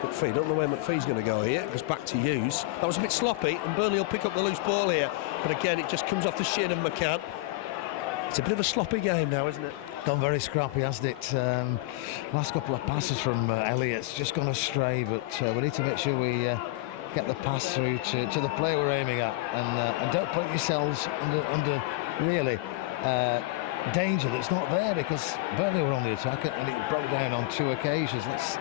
McPhee, don't know where McPhee's going to go here. Goes back to Hughes. That was a bit sloppy, and Burnley will pick up the loose ball here. But again, it just comes off the shin of McCann. It's a bit of a sloppy game now, isn't it? Gone very scrappy, hasn't it? Last couple of passes from Elliott's just gone astray, but we need to make sure we get the pass through to the player we're aiming at, and don't put yourselves under really danger that's not there, because Burnley were on the attack and it broke down on 2 occasions. Let's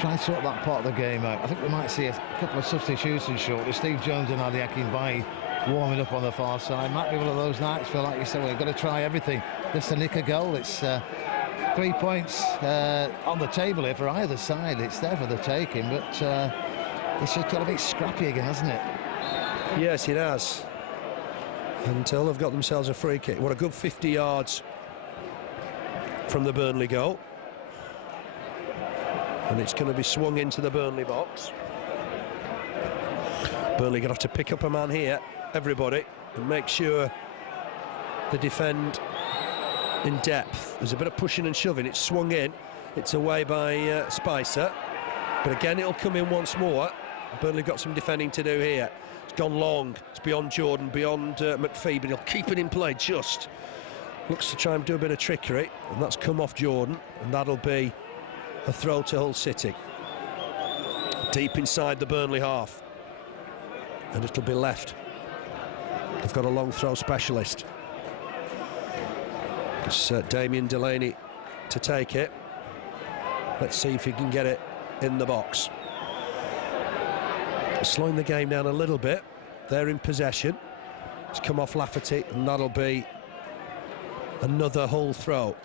try and sort that part of the game out. I think we might see a couple of substitutions shortly. Steve Jones and Akinbiyi warming up on the far side. Might be one of those nights, feel like you said, well, we've got to try everything just to nick a goal. It's 3 points on the table here for either side. It's there for the taking, but it's just got a bit scrappy again, hasn't it? Yes, it has. Until they've got themselves a free kick. What a good 50 yards from the Burnley goal. And it's going to be swung into the Burnley box. Burnley going to have to pick up a man here, everybody, and make sure they defend in depth. There's a bit of pushing and shoving. It's swung in. It's away by Spicer. But again, it'll come in once more. Burnley got some defending to do here. It's gone long. It's beyond Jordan, beyond McPhee, but he'll keep it in play just. Looks to try and do a bit of trickery, and that's come off Jordan, and that'll be a throw to Hull City. Deep inside the Burnley half. And it'll be left. They've got a long throw specialist. It's Damien Delaney to take it. Let's see if he can get it in the box. Slowing the game down a little bit. They're in possession. It's come off Lafferty, and that'll be another Hull throw.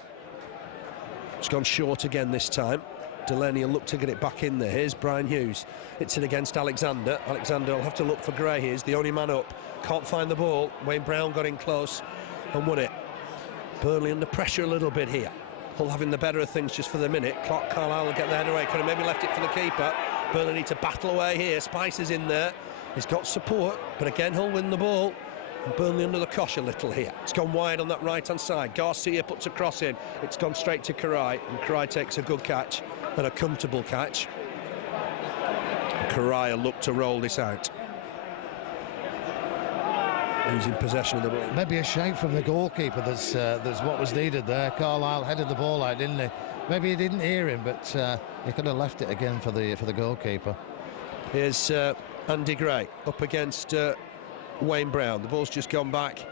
It's gone short again this time. Delaney will look to get it back in there. Here's Brian Hughes. It's it against Alexander. Alexander will have to look for Gray. He's the only man up. Can't find the ball. Wayne Brown got in close and won it. Burnley under pressure a little bit here. Hull having the better of things just for the minute. Carlisle will get the head away. Could have maybe left it for the keeper. Burnley need to battle away here. Spicer's in there. He's got support, but again Hull win the ball. And Burnley under the cosh a little here. It's gone wide on that right-hand side. Garcia puts a cross in. It's gone straight to Király, and Király takes a good catch and a comfortable catch. Király will look to roll this out. He's in possession of the ball. Maybe a shout from the goalkeeper. There's what was needed there. Carlisle headed the ball out, didn't he? Maybe he didn't hear him, but he could have left it again for the goalkeeper. Here's Andy Gray up against Wayne Brown. The ball's just gone back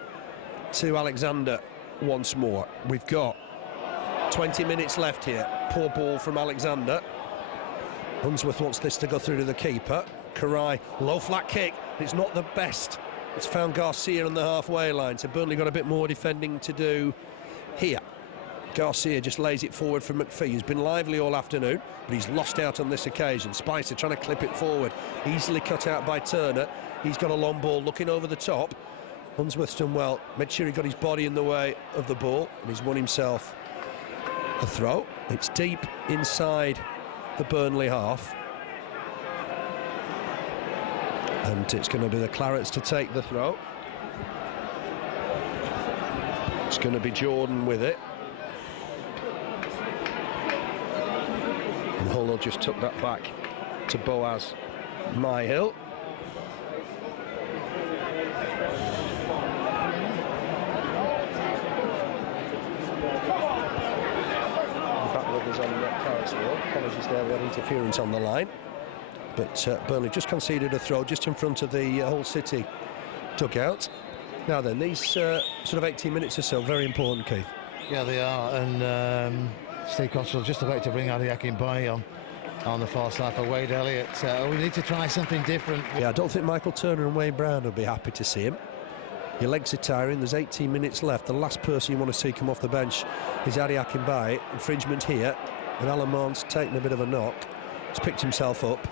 to Alexander once more. We've got 20 minutes left here. Poor ball from Alexander. Unsworth wants this to go through to the keeper. Király, low flat kick. It's not the best. It's found Garcia on the halfway line, so Burnley got a bit more defending to do here. Garcia just lays it forward for McPhee, who's been lively all afternoon, but he's lost out on this occasion. Spicer trying to clip it forward, easily cut out by Turner. He's got a long ball looking over the top. Unsworth's done well, made sure he got his body in the way of the ball, and he's won himself a throw. It's deep inside the Burnley half. And it's going to be the Clarets to take the throw. It's going to be Jordan with it. And Hull just took that back to Boaz Myhill. Back with us on Clarets Wall. Apologies there, we had interference on the line. But Burnley just conceded a throw just in front of the Hull City dugout. Now then, these sort of 18 minutes or so, very important, Keith. Yeah, they are, and Steve Cotterill just about to bring out Akinbiyi on the far side for Wade Elliott. We need to try something different. Yeah, I don't think Michael Turner and Wayne Brown will be happy to see him. Your legs are tiring, there's 18 minutes left. The last person you want to see come off the bench is Akinbiyi. Infringement here, and Alan Mahon's taken a bit of a knock. He's picked himself up.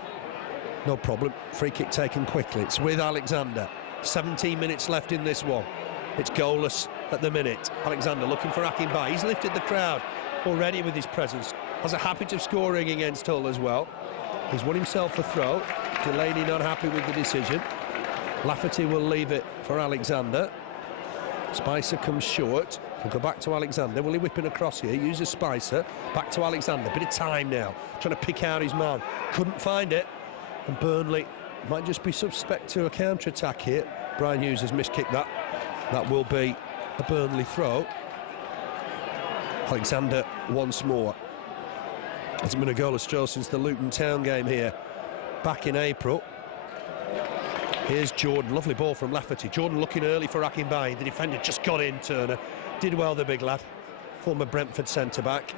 No problem. Free kick taken quickly. It's with Alexander. 17 minutes left in this one. It's goalless at the minute. Alexander looking for Akinbiyi. He's lifted the crowd already with his presence. Has a habit of scoring against Hull as well. He's won himself a throw. Delaney not happy with the decision. Lafferty will leave it for Alexander. Spicer comes short. He'll go back to Alexander. Will he whip it across here? Uses Spicer. Back to Alexander. Bit of time now. Trying to pick out his man. Couldn't find it. And Burnley might just be suspect to a counter-attack here. Brian Hughes has miskicked that. That will be a Burnley throw. Alexander once more. It's been a goalless draw since the Luton Town game here back in April. Here's Jordan. Lovely ball from Lafferty. Jordan looking early for Akinbiyi. The defender just got in, Turner. Did well, the big lad. Former Brentford centre-back.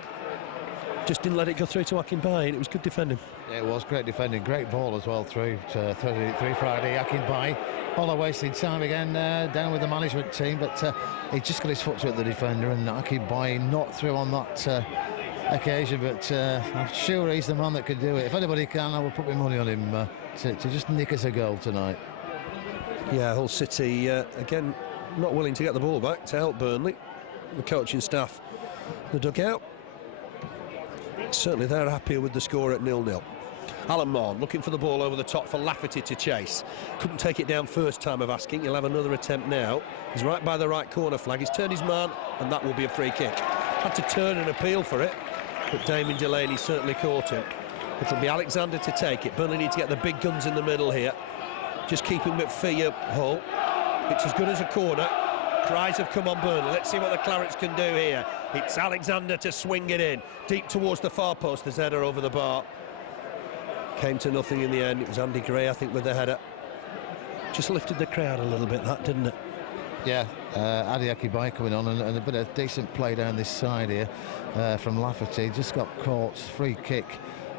just didn't let it go through to Akinbiyi, and it was good defending. Yeah, it was great defending, great ball as well through to 33 Friday. Akinbiyi, all wasting time again, down with the management team, but he just got his foot through at the defender, and Akinbiyi not through on that occasion, but I'm sure he's the man that can do it. If anybody can, I will put my money on him to just nick us a goal tonight. Yeah, Hull City again not willing to get the ball back to help Burnley. The coaching staff, the dugout, certainly they're happier with the score at 0-0. Alan Mahon looking for the ball over the top for Lafferty to chase. Couldn't take it down first time of asking. He'll have another attempt now. He's right by the right corner flag. He's turned his man, and that will be a free kick. Had to turn and appeal for it, but Damien Delaney certainly caught him. It'll be Alexander to take it. Burnley need to get the big guns in the middle here. Just keeping McPhee up Hull. It's as good as a corner. Cries have come on Burnley. Let's see what the Clarets can do here. It's Alexander to swing it in deep towards the far post. There's header over the bar. Came to nothing in the end. It was Andy Gray, I think, with the header. Just lifted the crowd a little bit, that, didn't it? Yeah, Adi Akinbiyi coming on, and a bit of decent play down this side here from Lafferty. Just got caught, free kick,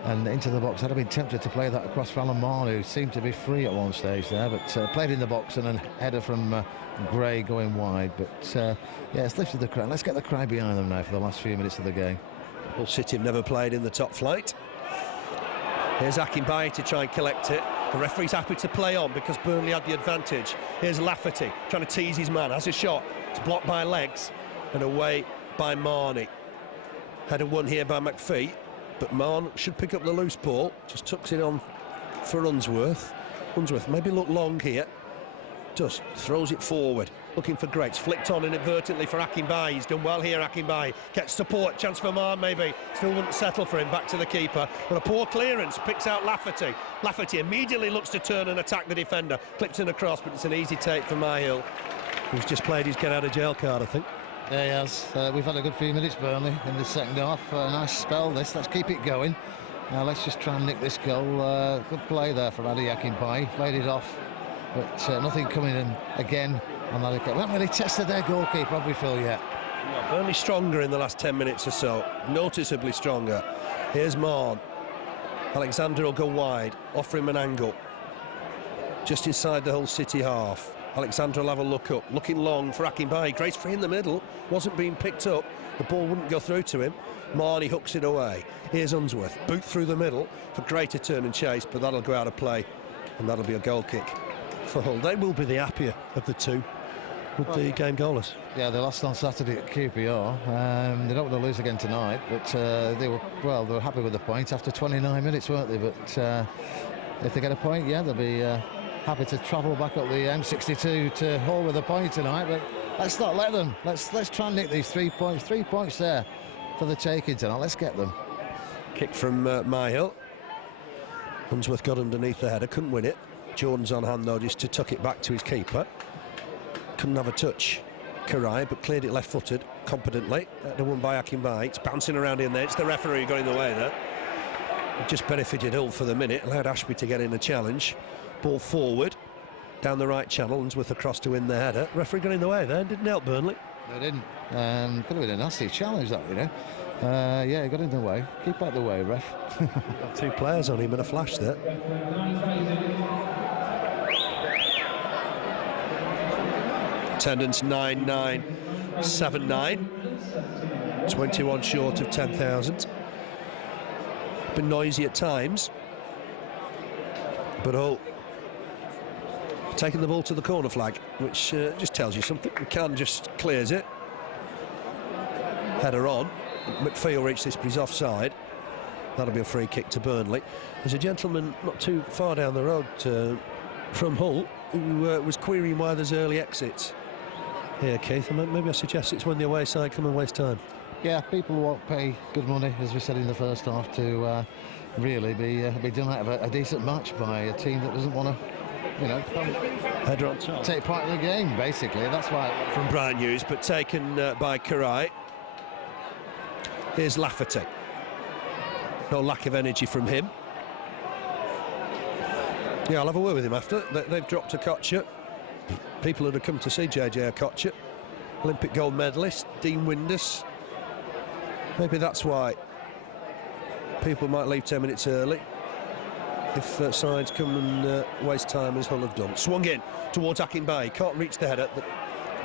and into the box. I'd have been tempted to play that across for Alan Mahon, who seemed to be free at one stage there, but played in the box, and then header from Gray going wide. But yeah, it's lifted the crowd. Let's get the crowd behind them now for the last few minutes of the game. Hull City have never played in the top flight. Here's Akinbiyi to try and collect it. The referee's happy to play on because Burnley had the advantage. Here's Lafferty trying to tease his man. Has a shot. It's blocked by legs and away by Marnie. Header won here by McPhee, but Mahon should pick up the loose ball. Just tucks it on for Unsworth. Unsworth maybe look long here. Does. Throws it forward. Looking for Greats. Flicked on inadvertently for Akinbiyi. He's done well here, Akinbiyi. Gets support. Chance for Mahon maybe. Still wouldn't settle for him. Back to the keeper. But a poor clearance. Picks out Lafferty. Lafferty immediately looks to turn and attack the defender. Clips in across, but it's an easy take for Mahon, who's just played his get-out-of-jail card, I think. Yeah, he has. We've had a good few minutes, Burnley, in the second half. Nice spell, this. Let's keep it going. Now let's just try and nick this goal. Good play there from Adi Akinbiyi. Played it off, but nothing coming in again on that account. We haven't really tested their goalkeeper, have we, Phil, yet? No, Burnley stronger in the last 10 minutes or so. Noticeably stronger. Here's Mahon. Alexander will go wide. Offer him an angle. Just inside the Hull City half. Alexander will have a look up. Looking long for Akinbiyi. Grace free in the middle. Wasn't being picked up. The ball wouldn't go through to him. Marnie hooks it away. Here's Unsworth. Boot through the middle for Gray to turn and chase, but that'll go out of play. And that'll be a goal kick for Hull. They will be the happier of the two with the game goalless. Yeah, they lost on Saturday at QPR. They don't want to lose again tonight, but they were happy with the point after 29 minutes, weren't they? But if they get a point, yeah, they'll be happy to travel back up the M62 to Hull with a point tonight. But let's not let them. Let's try and nick these 3 points. 3 points there for the taking tonight. Let's get them. Kick from Mahon. Unsworth got underneath the header, couldn't win it. Jordan's on hand though, just to tuck it back to his keeper. Couldn't have a touch, Király, but cleared it left-footed competently. The one by Akinbiyi. It's bouncing around in there. It's the referee who got in the way there. It just benefited Hull for the minute. Allowed Ashby to get in a challenge. Ball forward, down the right channel. Unsworth across to win the header. Referee got in the way there. Didn't help Burnley. They didn't. Could have been a nasty challenge, that, you know. Yeah, he got in the way. Keep out the way, ref. Got two players on him in a flash there. Attendance 9,979. 21 short of 10,000. Been noisy at times, but Hull taking the ball to the corner flag, which just tells you something. McCann just clears it. Header on. McPhee will reach this, but he's offside. That'll be a free kick to Burnley. There's a gentleman not too far down the road from Hull who was querying why there's early exits. Here, Keith, maybe I suggest it's when the away side come and waste time. Yeah, people won't pay good money, as we said in the first half, to really be done out of a decent match by a team that doesn't want to, you know, header on top, take part in the game, basically. That's why. From Brian Hughes, but taken by Király. Here's Lafferty. No lack of energy from him. Yeah, I'll have a word with him after. They've dropped a Kocher. People that have come to see JJ Kocher, Olympic gold medalist, Dean Windus. Maybe that's why people might leave 10 minutes early if sides come and waste time as Hull have done. Swung in towards Akinbiyi, can't reach the header.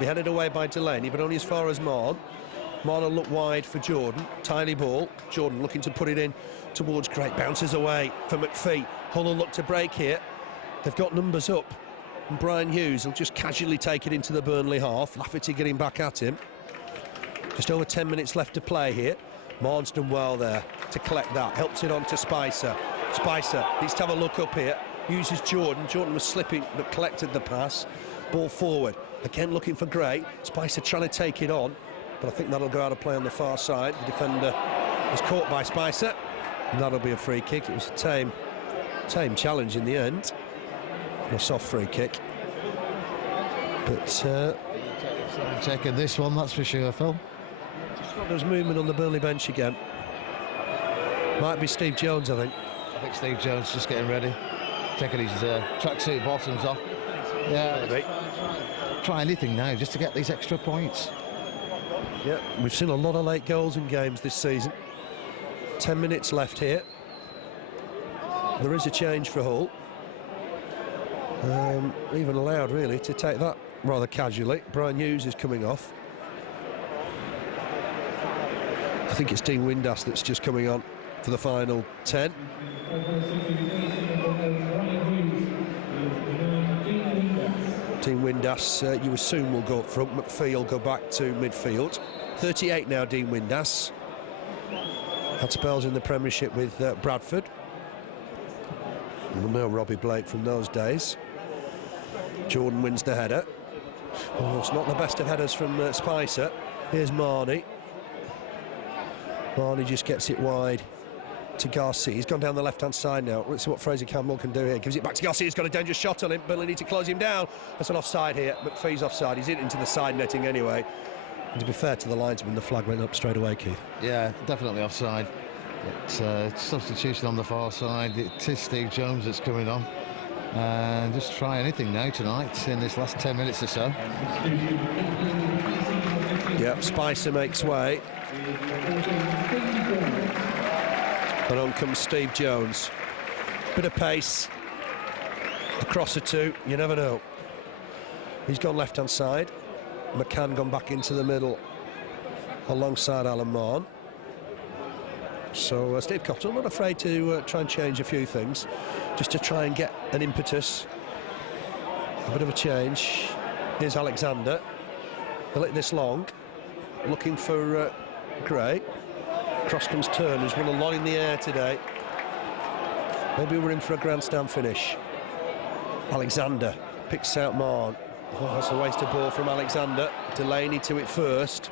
Be headed away by Delaney, but only as far as Mahon. Mahon will look wide for Jordan. Tiny ball. Jordan looking to put it in towards Great. Bounces away for McPhee. Hull will look to break here. They've got numbers up. And Brian Hughes will just casually take it into the Burnley half. Lafferty getting back at him. Just over 10 minutes left to play here. Mahon's done well there to collect that. Helps it on to Spicer. Spicer needs to have a look up here. Uses Jordan. Jordan was slipping but collected the pass. Ball forward. Again looking for Gray. Spicer trying to take it on, but I think that'll go out of play on the far side. The defender is caught by Spicer, and that'll be a free kick. It was a tame challenge in the end. A soft free kick. But taking this one, that's for sure, Phil. There's movement on the Burnley bench again. Might be Steve Jones, I think. I think Steve Jones just getting ready, taking his tracksuit bottoms off. Yeah, maybe. Try anything now just to get these extra points. Yeah, we've seen a lot of late goals in games this season. 10 minutes left here. There is a change for Hull. Even allowed, really, to take that rather casually. Brian Hughes is coming off. I think it's Dean Windass that's just coming on for the final 10. Dean Windass, you assume, will go up front. McPhee will go back to midfield. 38 now, Dean Windass. Had spells in the Premiership with Bradford. We'll know Robbie Blake from those days. Jordan wins the header. Oh, it's not the best of headers from Spicer. Here's Marnie. Marnie just gets it wide to Garcia. He's gone down the left-hand side now. Let's see what Fraser Campbell can do here. Gives it back to Garcia. He's got a dangerous shot on him. Burnley need to close him down. That's an offside here. McPhee's offside. He's into the side netting anyway. And to be fair to the linesman, the flag went up straight away, Keith. Yeah, definitely offside. It's substitution on the far side. It is Steve Jones that's coming on. And just try anything now tonight in this last 10 minutes or so. Yep, Spicer makes way. And on comes Steve Jones. Bit of pace. Across the two, you never know. He's gone left-hand side. McCann gone back into the middle alongside Alan Mahon. So Steve Cotterill not afraid to try and change a few things, just to try and get an impetus. A bit of a change. Here's Alexander. They'll let this long. Looking for Gray. Cross comes Turn, who's run a lot in the air today. Maybe we're in for a grandstand finish. Alexander picks out Mahon. Oh, that's a wasted ball from Alexander. Delaney to it first.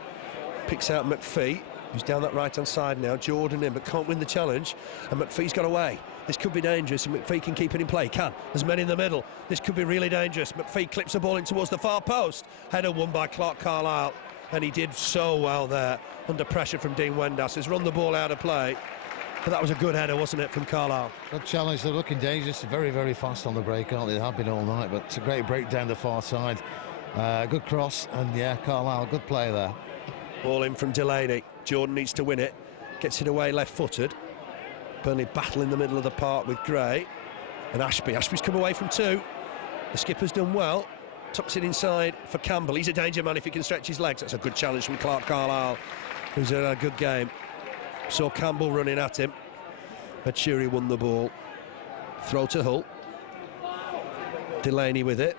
Picks out McPhee, who's down that right-hand side now. Jordan in, but can't win the challenge. And McPhee's got away. This could be dangerous, and McPhee can keep it in play. Can. There's men in the middle. This could be really dangerous. McPhee clips the ball in towards the far post. Header won by Clarke Carlisle. And he did so well there, under pressure from Dean Windass. Has run the ball out of play. But that was a good header, wasn't it, from Carlisle? Good challenge. They're looking dangerous. Very, very fast on the break, aren't they? They have been all night, but it's a great break down the far side. Good cross, and yeah, Carlisle, good play there. Ball in from Delaney. Jordan needs to win it. Gets it away left-footed. Burnley battle in the middle of the park with Gray. And Ashby. Ashby's come away from two. The skipper's done well. Tucks it inside for Campbell. He's a danger man if he can stretch his legs. That's a good challenge from Clarke Carlisle, who's had a good game. Saw Campbell running at him. Maturi won the ball. Throw to Hull. Delaney with it.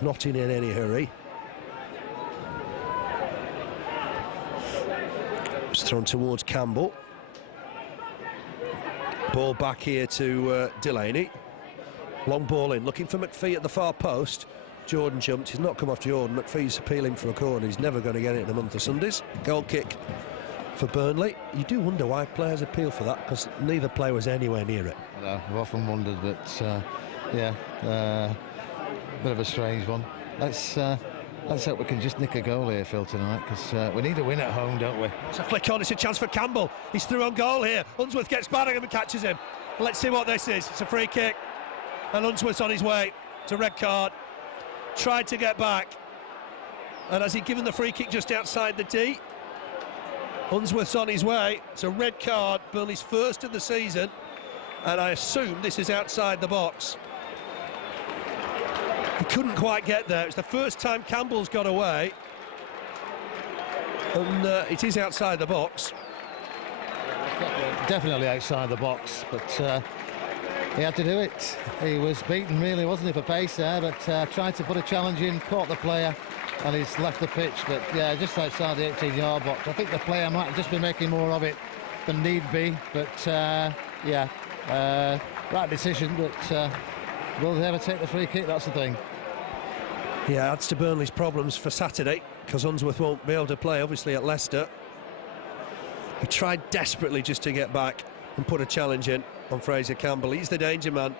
Not in any hurry. It's thrown towards Campbell. Ball back here to Delaney. Long ball in, looking for McPhee at the far post. Jordan jumped. He's not come off Jordan. McPhee's appealing for a corner. He's never going to get it in a month of Sundays. Goal kick for Burnley. You do wonder why players appeal for that, because neither player was anywhere near it. I know, I've often wondered, but yeah, bit of a strange one. Let's hope we can just nick a goal here, Phil, tonight, because we need a win at home, don't we? It's a flick on. It's a chance for Campbell. He's through on goal here. Unsworth gets Banningham and catches him. Let's see what this is. It's a free kick, and Unsworth's on his way. It's a red card. Tried to get back, and has he given the free kick just outside the D? Unsworth's on his way. It's a red card, Burnley's first of the season, and I assume this is outside the box. He couldn't quite get there. It's the first time Campbell's got away, and it is outside the box. Definitely outside the box, but he had to do it. He was beaten, really, wasn't he, for pace there, but tried to put a challenge in, caught the player, and he's left the pitch. But yeah, just outside the 18-yard box. I think the player might have just been making more of it than need be, but yeah, right decision. But will they ever take the free kick? That's the thing. Yeah, adds to Burnley's problems for Saturday, because Unsworth won't be able to play, obviously, at Leicester. He tried desperately just to get back and put a challenge in on Fraser Campbell. He's the danger man.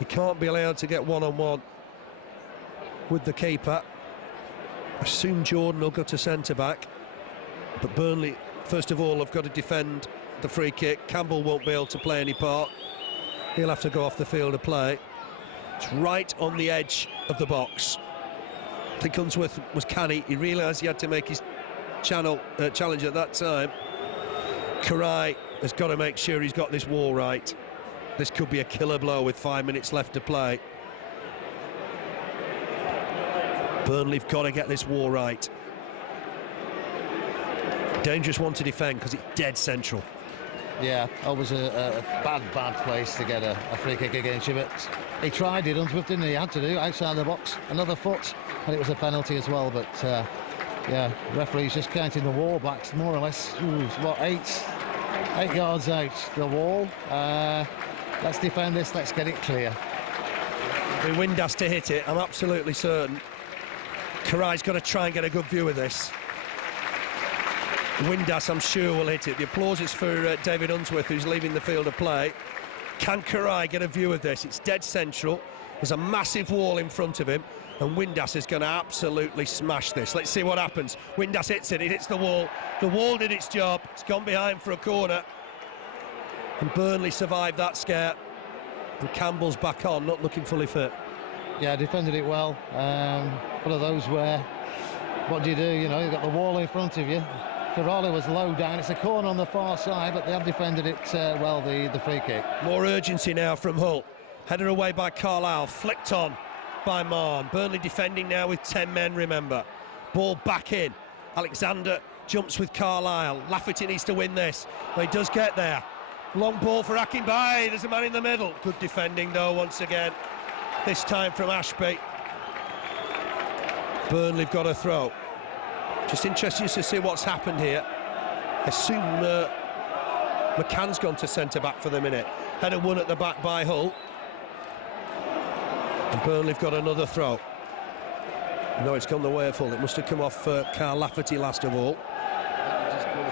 He can't be allowed to get one-on-one with the keeper. I assume Jordan will go to centre-back, but Burnley, first of all, have got to defend the free kick. Campbell won't be able to play any part. He'll have to go off the field of play. It's right on the edge of the box. I think Unsworth was canny. He realised he had to make his challenge at that time. Király has got to make sure he's got this wall right. This could be a killer blow with 5 minutes left to play. Burnley have got to get this wall right. Dangerous one to defend because it's dead central. Yeah, always a bad place to get a free kick against you, but he tried it, Unsworth, didn't he? He had to do outside the box, another foot, and it was a penalty as well. But yeah, referee's just counting the wall backs more or less. Ooh, what, 8 yards out the wall. Let's defend this, let's get it clear. The wind has to hit it, I'm absolutely certain. Király's got to try and get a good view of this. Windass, I'm sure, will hit it. The applause is for David Unsworth, who's leaving the field of play. Can Király get a view of this? It's dead central. There's a massive wall in front of him, and Windass is going to absolutely smash this. Let's see what happens. Windass hits it. It hits the wall. The wall did its job. It's gone behind for a corner. And Burnley survived that scare. And Campbell's back on, not looking fully fit. Yeah, defended it well. One of those where, what do? You know, you've got the wall in front of you. Király was low down. It's a corner on the far side, but they have defended it well, the free kick. More urgency now from Hull. Headed away by Carlisle, flicked on by Mahon. Burnley defending now with 10 men, remember. Ball back in. Alexander jumps with Carlisle. Lafferty needs to win this. But he does get there. Long ball for Akinbiyi. There's a man in the middle. Good defending, though, once again. This time from Ashby. Burnley have got a throw. Just interesting to see what's happened here. I assume McCann's gone to centre-back for the minute. Header won at the back by Hull. And Burnley have got another throw. No, it's gone the way of Hull. It must have come off Carl Lafferty last of all.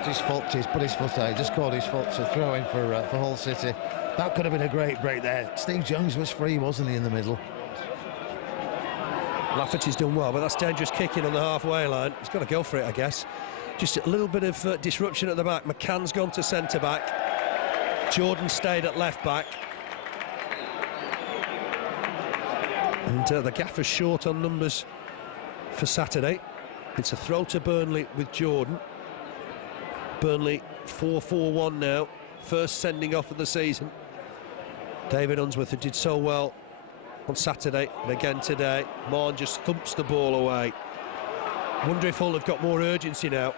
His foot, he's put his foot out, just caught his foot to throw in for Hull City. That could have been a great break there. Steve Jones was free, wasn't he, in the middle? Lafferty's done well, but that's dangerous kicking on the halfway line. He's got to go for it, I guess. Just a little bit of disruption at the back. McCann's gone to centre-back. Jordan stayed at left-back. And the gaffer's short on numbers for Saturday. It's a throw to Burnley with Jordan. Burnley 4-4-1 now. First sending off of the season. David Unsworth, who did so well on Saturday and again today. Mahon just thumps the ball away. Wonder if Hull have got more urgency now.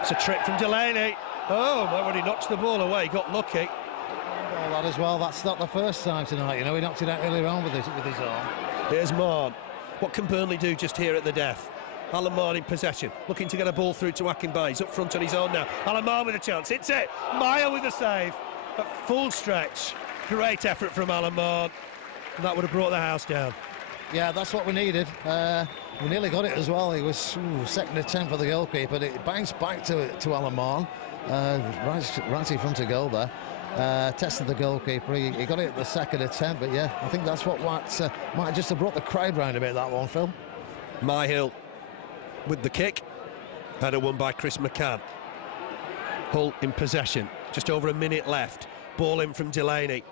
It's a trick from Delaney. Oh, my, when he knocks the ball away, he got lucky. Well, that as well, that's not the first time tonight, you know, he knocked it out earlier on with his arm. Here's Mahon. What can Burnley do just here at the death? Alan Mahon in possession, looking to get a ball through to Akinbiyi. He's up front on his own now. Alan Mahon with a chance, hits it. Meyer with a save. At full stretch. Great effort from Alan Mahon. And that would have brought the house down. Yeah, that's what we needed. We nearly got it as well. He was second attempt for the goalkeeper. It bounced back to Alan Mahon, right in front of goal there. Tested the goalkeeper. He got it at the second attempt, but yeah, I think that's what might just have brought the crowd round a bit, that one, Phil. Myhill with the kick. Header won by Chris McCann. Hull in possession. Just over a minute left. Ball in from Delaney.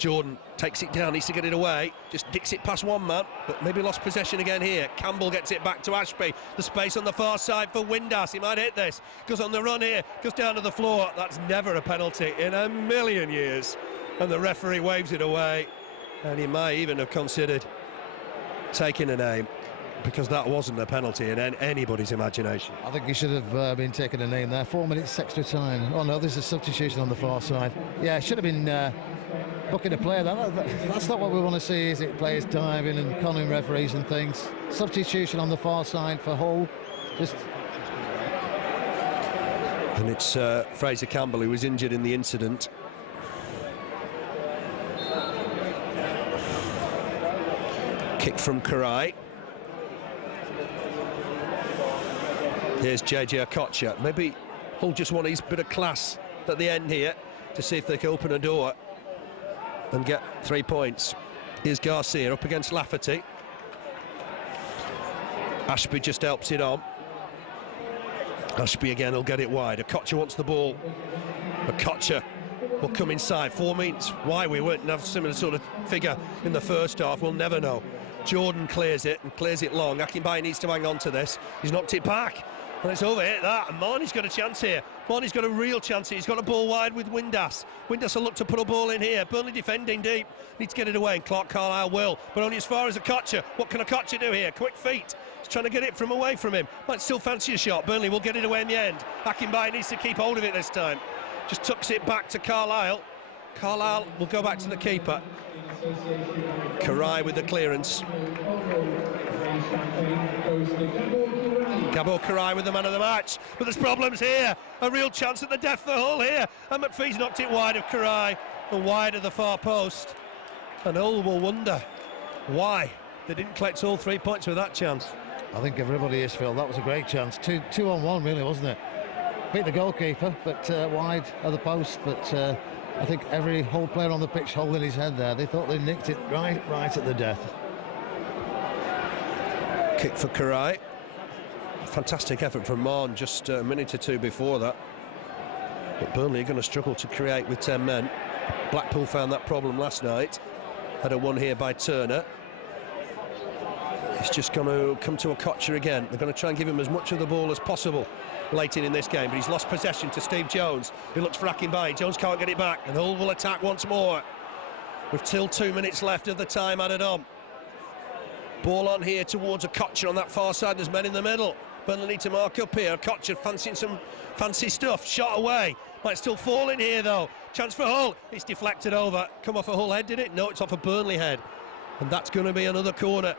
Jordan takes it down, needs to get it away, just dicks it past one man, but maybe lost possession again here. Campbell gets it back to Ashby, the space on the far side for Windass, he might hit this, goes on the run here, goes down to the floor. That's never a penalty in a million years, and the referee waves it away, and he might even have considered taking an aim, because that wasn't a penalty in anybody's imagination. I think he should have been taking a name there. 4 minutes extra time. Oh no, there's a substitution on the far side. Yeah, should have been booking a player. That's not what we want to see, is it? Players diving and conning referees and things. Substitution on the far side for Hull. And it's Fraser Campbell, who was injured in the incident. Kick from Király. Here's JJ Okocha. Maybe Hull just want his bit of class at the end here to see if they can open a door and get 3 points. Here's Garcia up against Lafferty. Ashby just helps it on. Ashby again will get it wide. Okocha wants the ball. Okocha will come inside. 4 minutes. Why we wouldn't have similar sort of figure in the first half, we'll never know. Jordan clears it and clears it long. Akinbiyi needs to hang on to this. He's knocked it back. And it's over hit that, and Mahon's got a chance here. Mahon's got a real chance here. He's got a ball wide with Windass. Windass will look to put a ball in here. Burnley defending deep. Needs to get it away, and Carlisle will. But only as far as Okocha. What can Okocha do here? Quick feet. He's trying to get it from away from him. Might still fancy a shot. Burnley will get it away in the end. Akinbiyi needs to keep hold of it this time. Just tucks it back to Carlisle. Carlisle will go back to the keeper. Király with the clearance. Gábor Király with the man of the match, but there's problems here. A real chance at the death for Hull here, and McPhee's knocked it wide of Király and wide of the far post, and Hull will wonder why they didn't collect all 3 points with that chance. I think everybody is, Phil. That was a great chance. Two on one, really, wasn't it? Beat the goalkeeper, but wide of the post. But I think every Hull player on the pitch holding his head there. They thought they nicked it right at the death. Kick for Király. Fantastic effort from Mahon just a minute or two before that. But Burnley are going to struggle to create with 10 men. Blackpool found that problem last night. Had a one here by Turner. It's just going to come to Okocha again. They're going to try and give him as much of the ball as possible late in this game, but he's lost possession to Steve Jones. He looks for Akinbiyi. Jones can't get it back, and Hull will attack once more. With still 2 minutes left of the time added on. Ball on here towards Okocha on that far side. There's men in the middle. Burnley need to mark up here. Okocha fancying some fancy stuff. Shot away. Might still fall in here though. Chance for Hull. It's deflected over. Come off a Hull head, did it? No, it's off a Burnley head. And that's going to be another corner.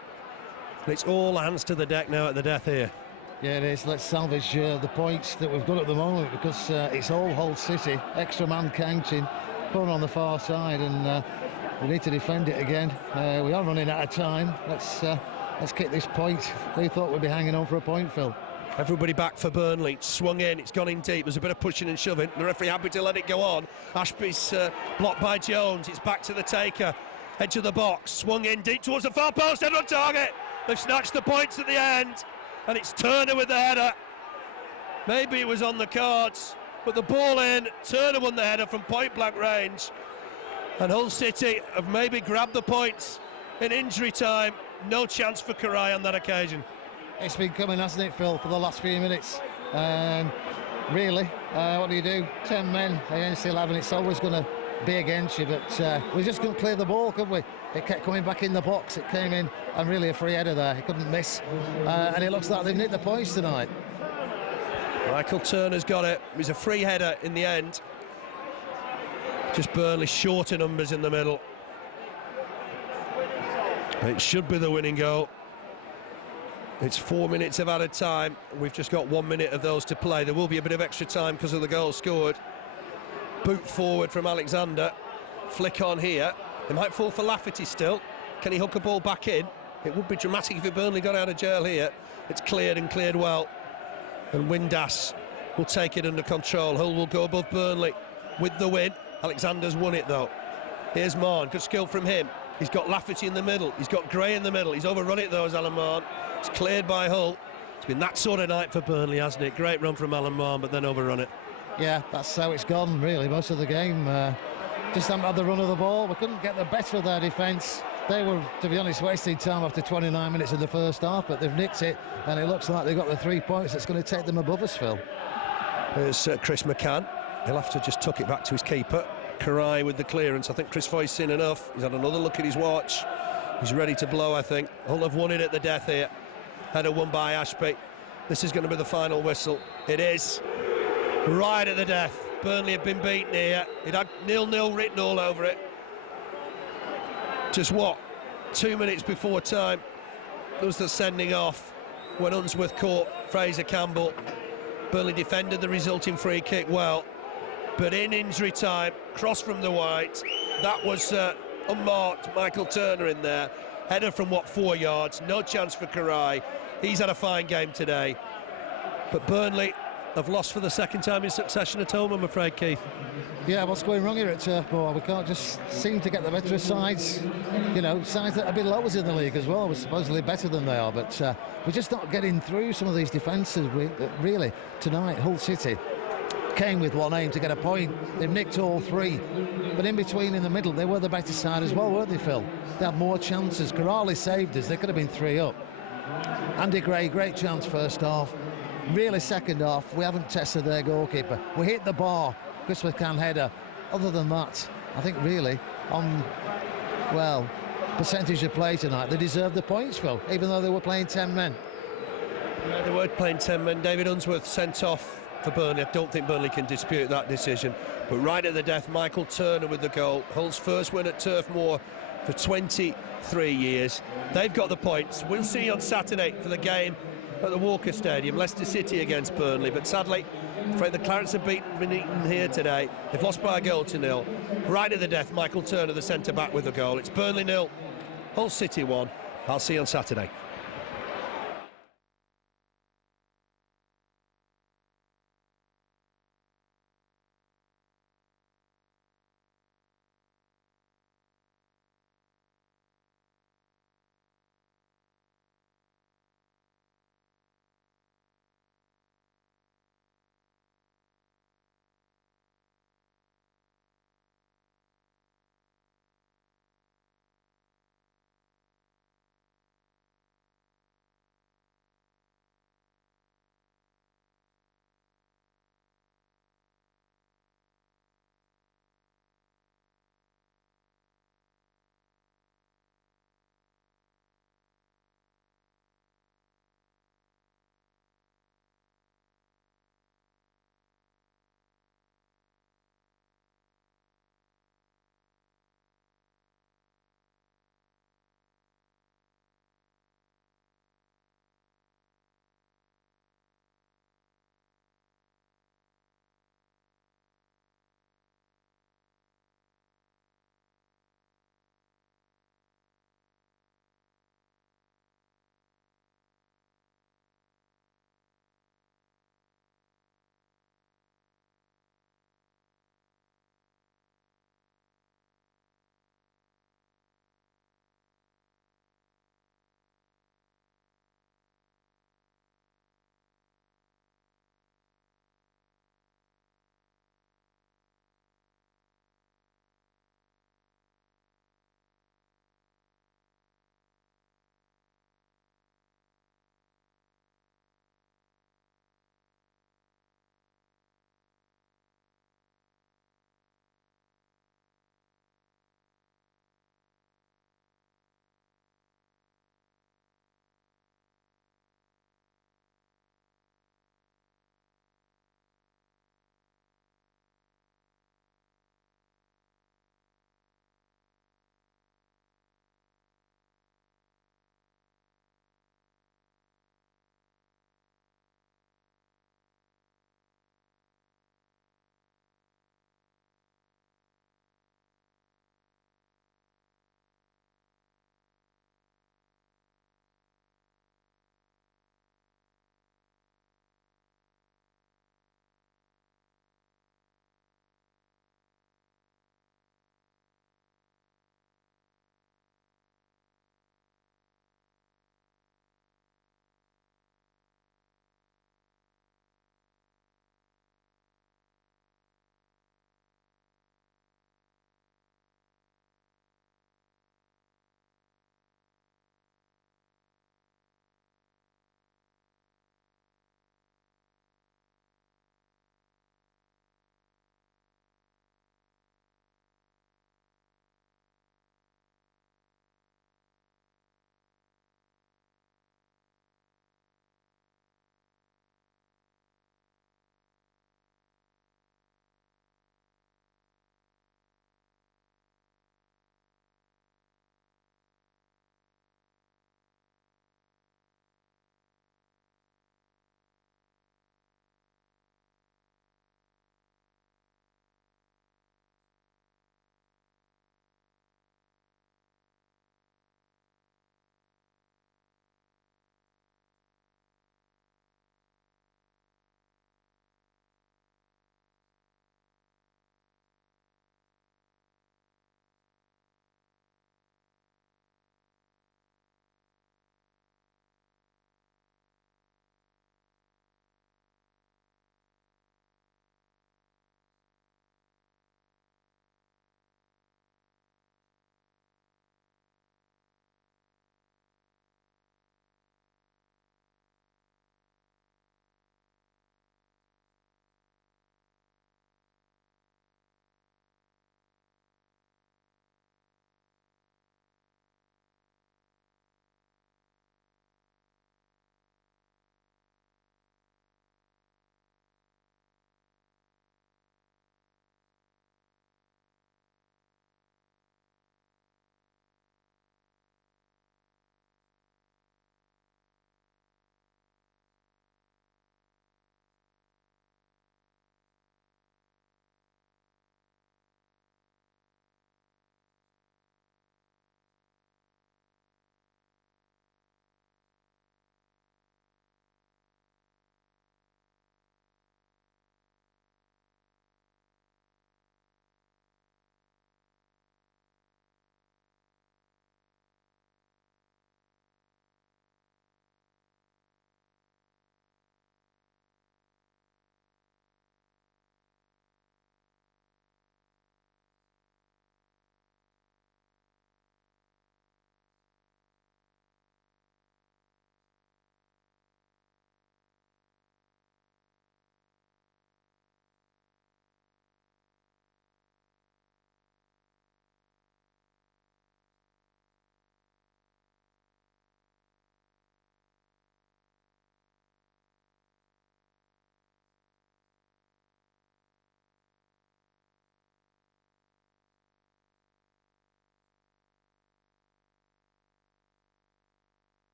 And it's all hands to the deck now at the death here. Yeah, it is. Let's salvage the points that we've got at the moment, because it's all Hull City. Extra man counting. Corner on the far side, and we need to defend it again. We are running out of time. Let's get this point. Who thought we'd be hanging on for a point, Phil? Everybody back for Burnley. Swung in, it's gone in deep. There's a bit of pushing and shoving. The referee happy to let it go on. Ashby's blocked by Jones. It's back to the taker. Edge of the box. Swung in deep towards the far post. Head on target. They've snatched the points at the end. And it's Turner with the header. Maybe it was on the cards, but the ball in. Turner won the header from point blank range. And Hull City have maybe grabbed the points in injury time. No chance for Király on that occasion. It's been coming, hasn't it, Phil, for the last few minutes? Really, what do you do? 10 men against 11. It's always going to be against you, but we just couldn't clear the ball, could we? It kept coming back in the box. It came in, and really a free header there. He couldn't miss, and it looks like they've nicked the points tonight. Michael Turner's got it. It was a free header in the end. Just Burnley shorter numbers in the middle. It should be the winning goal. It's 4 minutes of added time. We've just got 1 minute of those to play. There will be a bit of extra time because of the goal scored. Boot forward from Alexander. Flick on here. They might fall for Lafferty still. Can he hook a ball back in? It would be dramatic if Burnley got out of jail here. It's cleared and cleared well. And Windass will take it under control. Hull will go above Burnley with the win. Alexander's won it though. Here's Mahon. Good skill from him. He's got Lafferty in the middle. He's got Gray in the middle. He's overrun it though, as Alan Mahon. It's cleared by Hull. It's been that sort of night for Burnley, hasn't it? Great run from Alan Mahon, but then overrun it. Yeah, that's how it's gone, really, most of the game. just haven't had the run of the ball. We couldn't get the better of their defence. They were, to be honest, wasting time after 29 minutes in the first half, but they've nicked it, and it looks like they've got the 3 points that's going to take them above us, Phil. There's Chris McCann. He'll have to just tuck it back to his keeper. Király with the clearance. I think Chris Foy's seen enough. He's had another look at his watch. He's ready to blow, I think. Hull have won it at the death here. Header won by Ashby. This is going to be the final whistle. It is. Right at the death. Burnley have been beaten here. It had 0-0 written all over it. Just what? 2 minutes before time. There was the sending off when Unsworth caught Fraser Campbell. Burnley defended the resulting free kick well. But in injury time, cross from the white, that was unmarked Michael Turner in there. Header from, 4 yards, no chance for Király. He's had a fine game today. But Burnley have lost for the second time in succession at home, I'm afraid, Keith. Yeah, what's going wrong here at Turf Moor? We can't just seem to get the better sides. You know, sides that have been lowers in the league as well. We're supposedly better than they are, but we're just not getting through some of these defences, really. Tonight, Hull City came with one aim, to get a point. They've nicked all 3, but in between, in the middle, they were the better side as well, weren't they, Phil? They had more chances. Carlisle saved us. They could have been 3 up. Andy Gray, great chance first half. Really, second half, we haven't tested their goalkeeper. We hit the bar. Chris McCann header. Other than that, I think really on, well, percentage of play tonight, they deserved the points, Phil, even though they were playing 10 men. Yeah, they were playing 10 men. David Unsworth sent off for Burnley. I don't think Burnley can dispute that decision. But right at the death, Michael Turner with the goal. Hull's first win at Turf Moor for 23 years. They've got the points. We'll see you on Saturday for the game at the Walker Stadium, Leicester City against Burnley. But sadly, I'm afraid the Clarets have been eaten here today. They've lost by a goal to 0. Right at the death, Michael Turner, the centre-back, with the goal. It's Burnley 0, Hull City 1. I'll see you on Saturday.